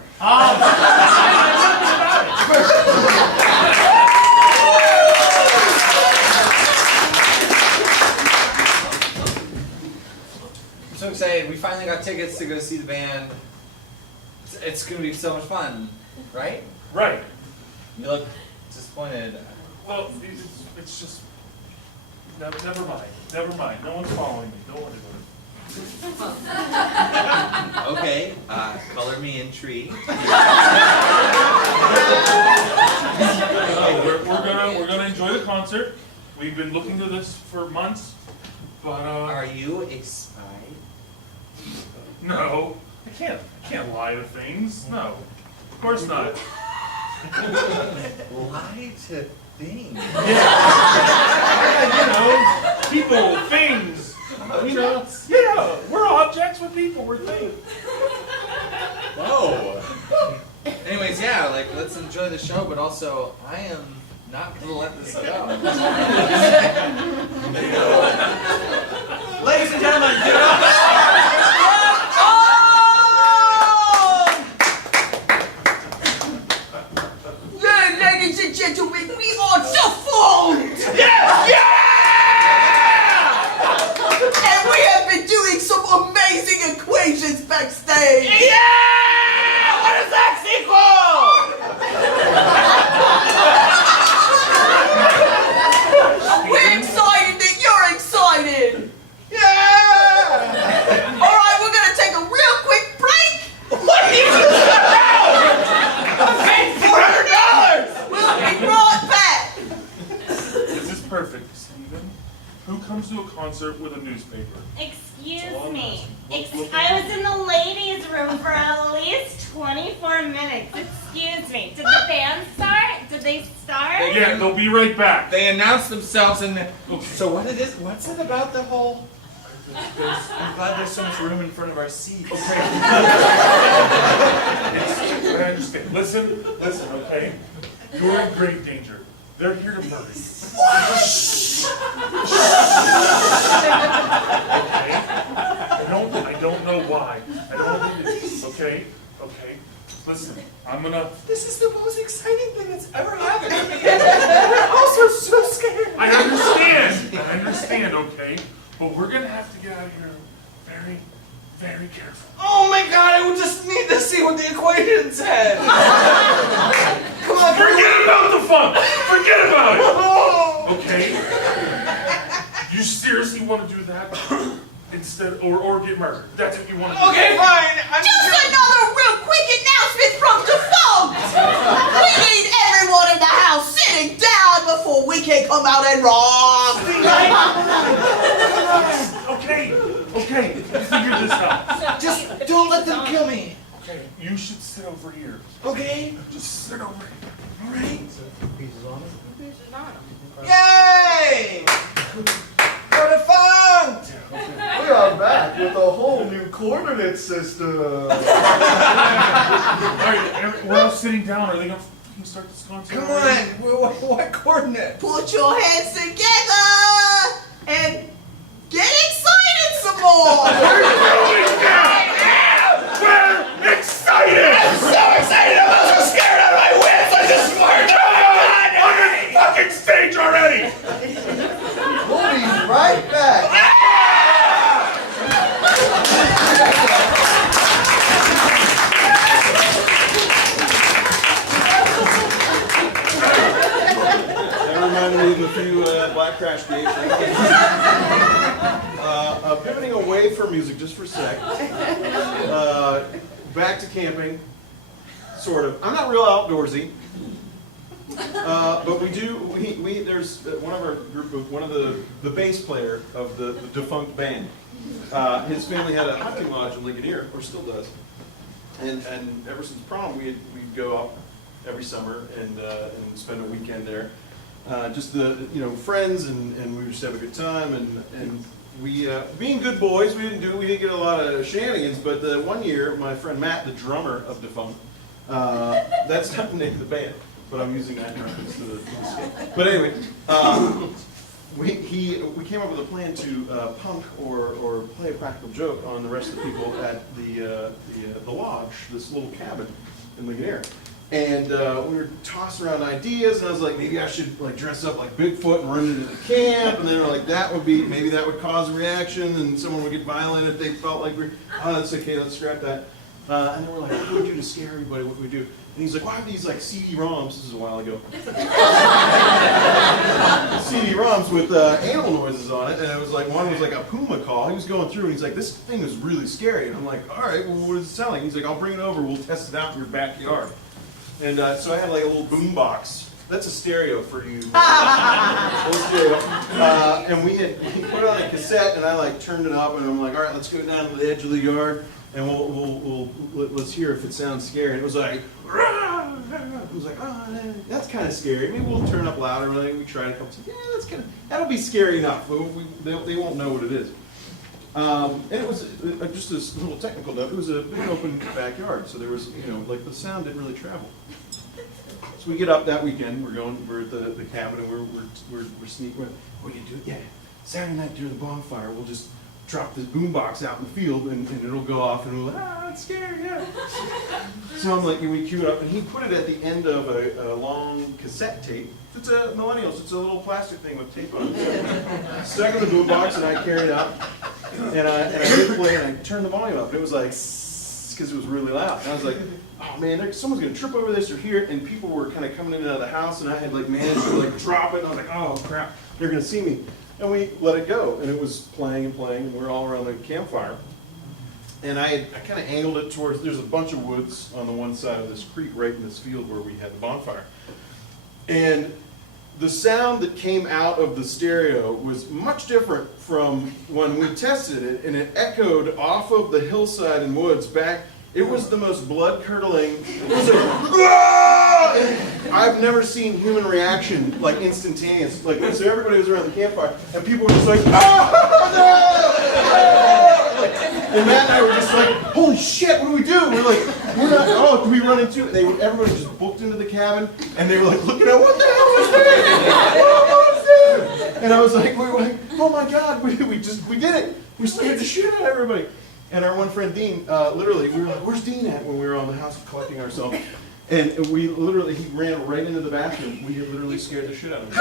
I'm so excited. We finally got tickets to go see the band. It's going to be so much fun, right? Right. You look disappointed. Well, it's just. Never mind. Never mind. No one's following me. Don't worry about it. Okay, color me intrigued. We're gonna enjoy the concert. We've been looking to this for months, but Are you excited? No, I can't lie to things. No, of course not. Lie to things. Yeah, people, things. Yeah, we're objects with people. We're things. Whoa. Anyways, yeah, like let's enjoy the show, but also I am not gonna let this go. Ladies and gentlemen, give it up. Yeah, ladies and gentlemen, we are defunct! Yeah! Yeah! And we have been doing some amazing equations backstage! Yeah! What is that sequel? We're excited that you're excited! Yeah! Alright, we're gonna take a real quick break! What are you doing now? I'm paying $400! We'll be right back! This is perfect, Stephen. Who comes to a concert with a newspaper? Excuse me. I was in the ladies' room for at least 24 minutes. Excuse me. Did the band start? Did they start? Yeah, they'll be right back. They announced themselves in the. So what it is? What's it about the whole? I'm glad there's so much room in front of our seats. Okay. I understand. Listen, okay? You're in great danger. They're here to murder you. Okay? I don't know why. I don't know who it is. Okay? Listen, I'm gonna... This is the most exciting thing that's ever happened to me. I'm also so scared. I understand, okay? But we're gonna have to get out of here very, very careful. Oh my god, I would just need to see what the equation said. Come on, Forget about the fun! Forget about it! Okay? You seriously want to do that? Instead, or get murdered. That's what you want to do. Okay, fine. Just another real quick announcement from Defunct! We need everyone in the house sitting down before we can come out and rock! Okay, you figure this out. Just don't let them kill me. Okay, you should sit over here. Okay? Just sit over here. Alright. Pieces on it. Yay! We're defunct! We are back with a whole new coordinate system. Alright, we're all sitting down. Are they gonna fucking start this concert? Come on, what coordinate? Put your hands together and get excited some more! We're doing that! We're excited! I'm so excited! I'm also scared out of my wits! I just swear to God! On this fucking stage already! We'll be right back. That reminded me of a few Black Crash games. Pivoting away from music just for a sec. Back to camping, sort of. I'm not real outdoorsy, but there's one of our group of one of the bass player of the defunct band. His family had a hunting lodge in Ligonier, or still does, and ever since prom we'd go out every summer and spend a weekend there. Just friends and we would just have a good time and we being good boys we didn't get a lot of shenanigans, but one year my friend Matt, the drummer of Defunct, that's not the name of the band, but I'm using that now instead of but anyway, we came up with a plan to punk or play a practical joke on the rest of the people at the lodge, this little cabin in Ligonier. And we were tossing around ideas, and I was like, maybe I should dress up like Bigfoot and run into the camp, and then maybe that would cause a reaction, and someone would get violent if they felt like that's okay, let's scrap that. And then we're like, what do we do to scare everybody? What do we do? And he's like, well, I have these like CD-ROMs. This is a while ago. CD-ROMs with animal noises on it. And it was like, one was like a puma call. He was going through and he's like, this thing is really scary. And I'm like, all right, well, what does it sound like? He's like, I'll bring it over. We'll test it out in your backyard. And so I had like a little boom box. That's a stereo for you. A little stereo. And we put it on a cassette, and I like turned it up, and I'm like, all right, let's go down to the edge of the yard, and let's hear if it sounds scary. And it was like, rah! It was like, oh, that's kind of scary. Maybe we'll turn up louder. We tried a couple times. Yeah, that'll be scary enough. They won't know what it is. And it was just this little technical note. It was a big open backyard, so there was, like the sound didn't really travel. So we get up that weekend. We're at the cabin, and we're sneaking. What do you do? Yeah, Saturday night during the bonfire, we'll just drop this boombox out in the field, and it'll go off, and we'll it's scary, yeah. So I'm like, we cue it up, and he put it at the end of a long cassette tape. It's a Millennials. It's a little plastic thing with tape on it. Stuck in the boombox, and I carried it out, and I hit play, and I turned the volume up, and it was like, because it was really loud. And I was like, oh man, someone's gonna trip over this or hear it, and people were kind of coming in and out of the house, and I had like managed to like drop it, and I was like, oh crap, they're gonna see me. And we let it go, and it was playing and playing, and we're all around the campfire. And I kind of angled it towards, there's a bunch of woods on the one side of this creek right in this field where we had the bonfire. And the sound that came out of the stereo was much different from when we tested it, and it echoed off of the hillside and woods back. It was the most blood-curdling. It was like, ah! I've never seen human reaction like instantaneous. Like, so everybody was around the campfire, and people were just like, ah, no! And Matt and I were just like, holy shit, what do we do? We're like, we're not, oh, do we run into it? Everybody just booked into the cabin, and they were like, looking at, what the hell was that? What was that? And I was like, we were like, oh my God, we did it. We scared the shit out of everybody. And our one friend Dean, literally, we were like, where's Dean at when we were on the house collecting ourselves? And he ran right into the bathroom. We had literally scared the shit out of him.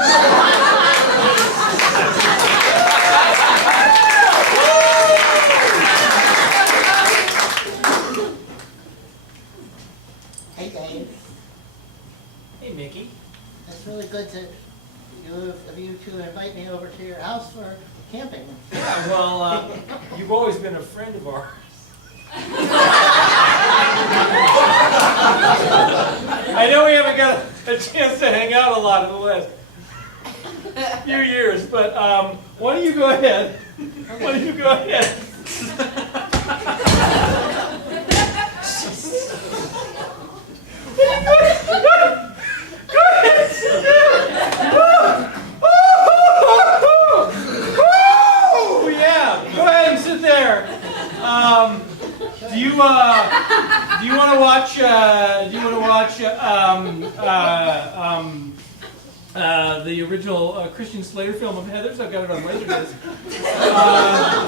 Hey Dave. Hey Mickey. It's really good of you to invite me over to your house for camping. Yeah, well, you've always been a friend of ours. I know we haven't got a chance to hang out a lot in the last few years, but why don't you go ahead? Why don't you go ahead? Go ahead, sit down. Oh, yeah. Go ahead and sit there. Do you want to watch? The original Christian Slater film of Heathers? I've got it on Laserdisc.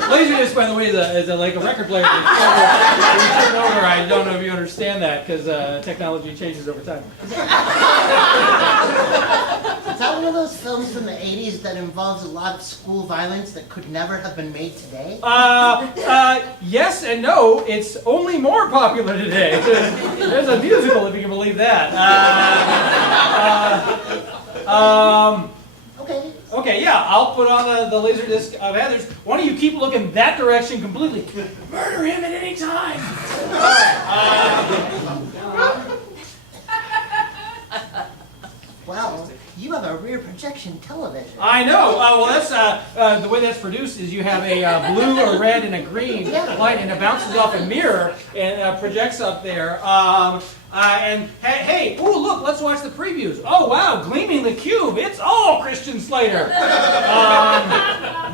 Laserdisc, by the way, is like a record player. I don't know if you understand that because technology changes over time. Is that one of those films from the 80s that involves a lot of school violence that could never have been made today? Yes and no. It's only more popular today. There's a musical, if you can believe that. Okay. Okay, yeah, I'll put on the Laserdisc of Heathers. Why don't you keep looking that direction completely? Murder him at any time. Wow, you have a rear projection television. I know. Well, that's the way that's produced is you have a blue, a red, and a green light, and it bounces off a mirror and projects up there. And hey, ooh, look, let's watch the previews. Oh, wow, Gleaming the Cube. It's all Christian Slater. Hey,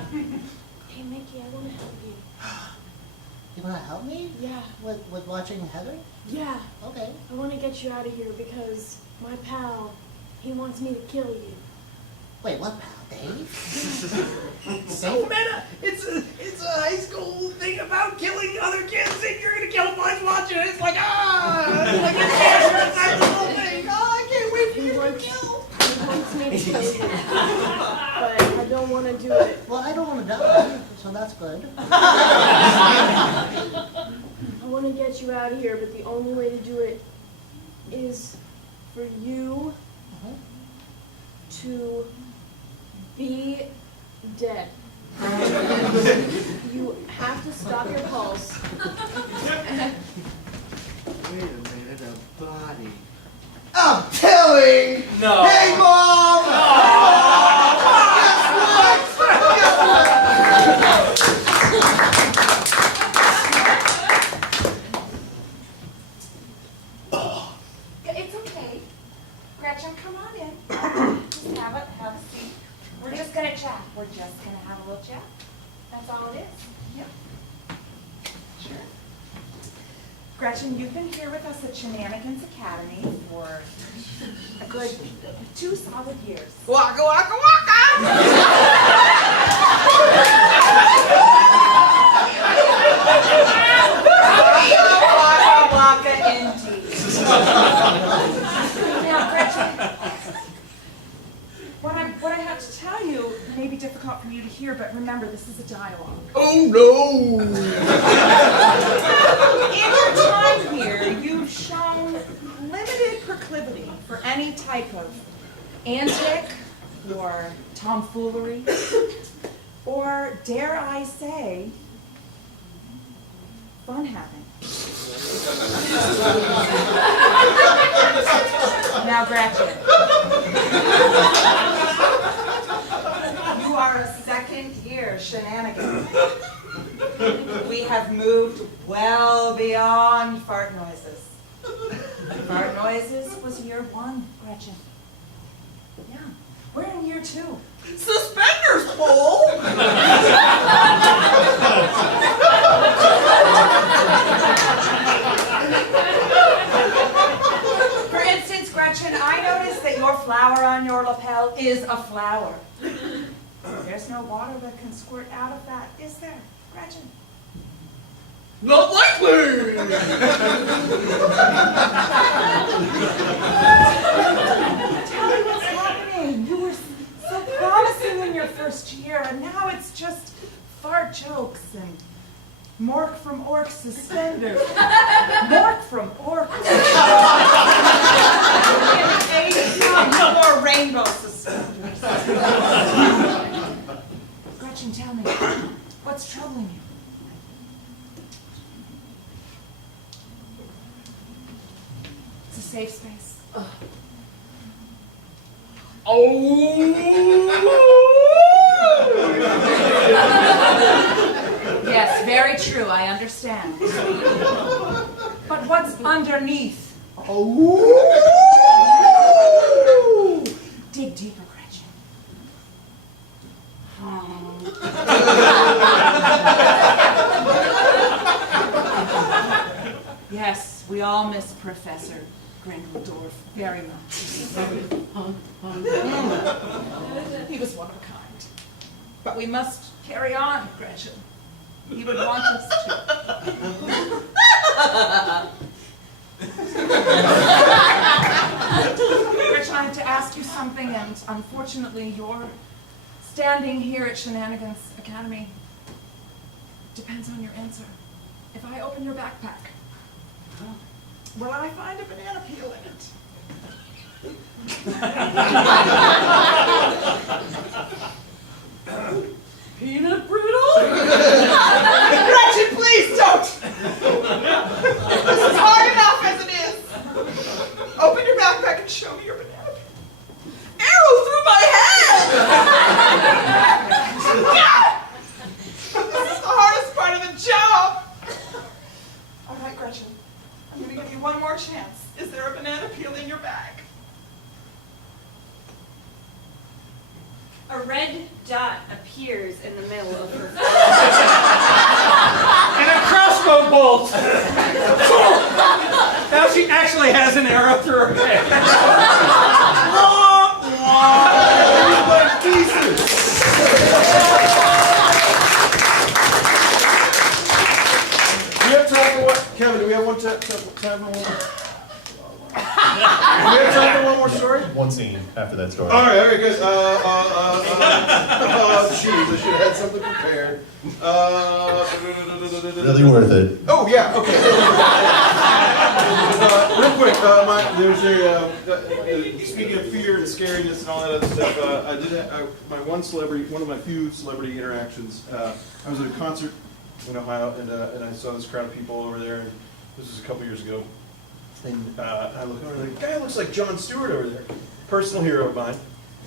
Mickey, I want to help you. You want to help me? Yeah. With watching Heather? Yeah. Okay. I want to get you out of here because my pal, he wants me to kill you. Wait, what pal? Dave? So meta. It's a high school thing about killing other kids, and you're gonna kill them while watching it. It's like it's like a cancer inside the whole thing. Oh, I can't wait for you to kill. He wants me to kill you, but I don't want to do it. Well, I don't want to die, so that's good. I want to get you out out of here, but the only way to do it is for you to be dead. You have to stop your pulse. Wait a minute, a body. I'm telling! No. Hey, Mom! Guess what? It's okay. Gretchen, come on in. Just have a seat. We're just gonna chat. We're just gonna have a little chat. That's all it is. Yep. Sure. Gretchen, you've been here with us at Shenanigans Academy for a good 2 solid years. Waka waka waka! Waka waka indeed. Now, Gretchen, what I have to tell you may be difficult for you to hear, but remember, this is a dialogue. Oh, no! In your time here, you've shown limited proclivity for any type of antic or tomfoolery, or dare I say, fun having. Now, Gretchen, you are a second-year shenanigan. We have moved well beyond fart noises. Fart noises was year 1, Gretchen. Yeah, we're in year 2. Suspenders pull! For instance, Gretchen, I noticed that your flower on your lapel is a flower. There's no water that can squirt out of that, is there, Gretchen? Not likely! Tell me what's happening. You were so promising in your first year, and now it's just fart jokes and Mork from Orc suspenders. Mork from Orc. More rainbow suspenders. Gretchen, tell me, what's troubling you? It's a safe space. Yes, very true, I understand. But what's underneath? Dig deeper, Gretchen. Yes, we all miss Professor Gringeldorf very much. He was one of a kind. But we must carry on, Gretchen. He would want us to. Gretchen, I have to ask you something, and unfortunately, your standing here at Shenanigans Academy depends on your answer. If I open your backpack, will I find a banana peel in it? Peanut brittle? Gretchen, please don't! This is hard enough as it is. Open your backpack and show me your banana peel. Arrow through my head! This is the hardest part of the job. All right, Gretchen. I'm going to give you one more chance. Is there a banana peel in your bag? A red dot appears in the middle of her And a crossbow bolt. Now she actually has an arrow through her head. Do we have time for what? Kevin, do we have time for one? have time for one more story? One scene after that story. All right, guys. Jeez, I should have had something prepared. Really worth it. Oh yeah, okay. Real quick, there's speaking of fear and scariness and all that other stuff. I did my one of my few celebrity interactions. I was at a concert in Ohio, and I saw this crowd of people over there. And this was a couple years ago, and I look over, the guy looks like Jon Stewart over there, personal hero of mine.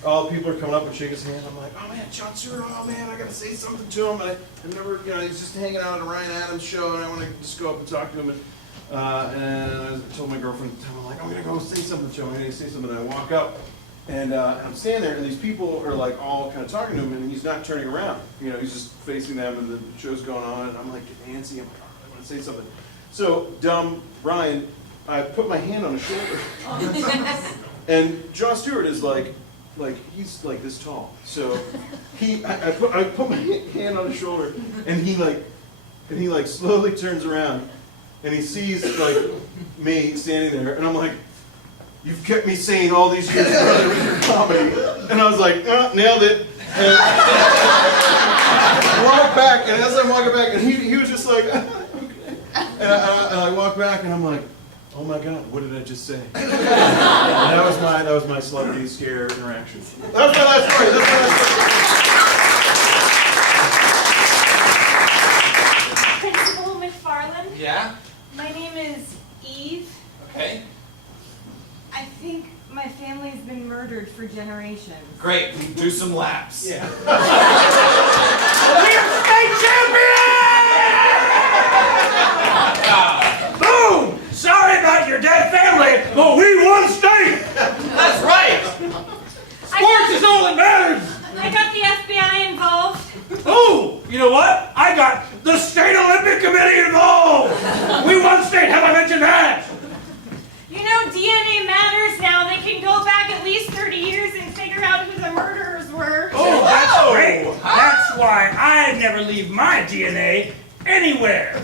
All the people are coming up and shaking his hand. I'm like, oh man, Jon Stewart, oh man, I gotta say something to him. I've never, he's just hanging out at a Ryan Adams show, and I want to just go up and talk to him. And I told my girlfriend, I'm like, I'm gonna go say something to him. I'm gonna say something. And I walk up, and I'm standing there, and these people are like all kind of talking to him, and he's not turning around. He's just facing them, and the show's going on, and I'm like getting antsy. I'm like, oh, I want to say something. So, dumb Ryan, I put my hand on his shoulder, and Jon Stewart is like he's like this tall. So I put my hand on his shoulder, and he slowly turns around, and he sees like me standing there, and I'm like, you've kept me sane all these years, brother, with your comedy. And I was like, nailed it. And I walked back, and as I'm walking back, and he was just like, okay. And I walk back, and I'm like, oh my God, what did I just say? And that was my celebrity scare interaction. That's my last story. Principal McFarland? Yeah? My name is Eve. Okay. I think my family's been murdered for generations. Great. Do some laps. Yeah. We're state champions! Boom! Sorry about your dead family, but we won state! That's right! Sports is all that matters! I got the FBI involved. Oh, you know what? I got the State Olympic Committee involved! We won state, have I mentioned that? You know, DNA matters now. They can go back at least 30 years and figure out who the murderers were. Oh, that's great! That's why I never leave my DNA anywhere. Are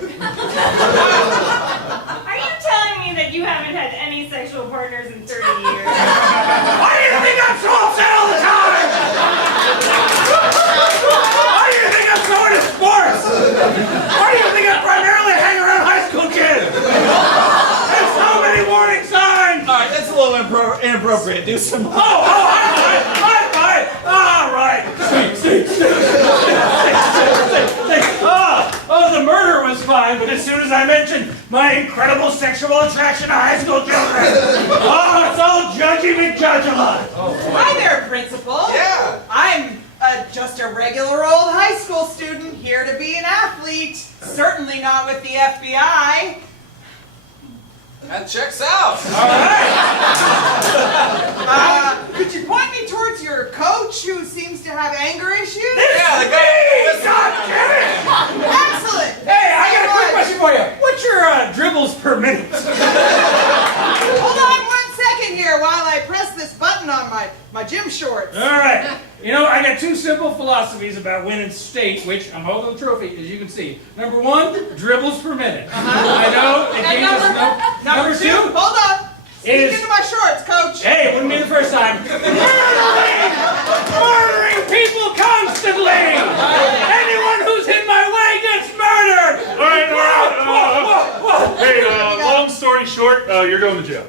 you telling me that you haven't had any sexual partners in 30 years? Why do you think I'm so upset all the time? Why do you think I'm so into sports? Why do you think I primarily hang around high school kids? There's so many warning signs! Alright, that's a little inappropriate. Do some... All right. See. Oh, the murder was fine, but as soon as I mentioned my incredible sexual attraction to high school children, it's all judgy McJudge-a-lot. Hi there, Principal. Yeah. I'm just a regular old high school student here to be an athlete. Certainly not with the FBI. That checks out. All right. Could you point me towards your coach who seems to have anger issues? Yeah, the guy. God damn it! Excellent. Hey, I got a quick question for you. What's your dribbles per minute? Hold on 1 second here while I press this button on my gym shorts. All right. I got two simple philosophies about winning state, which I'm holding the trophy, as you can see. Number one, dribbles per minute. I know. And number two, hold on. Speak into my shorts, Coach. Hey, it wouldn't be the first time. Murdering people constantly. Anyone who's in my way gets murdered. All right, Hey, long story short, you're going to jail.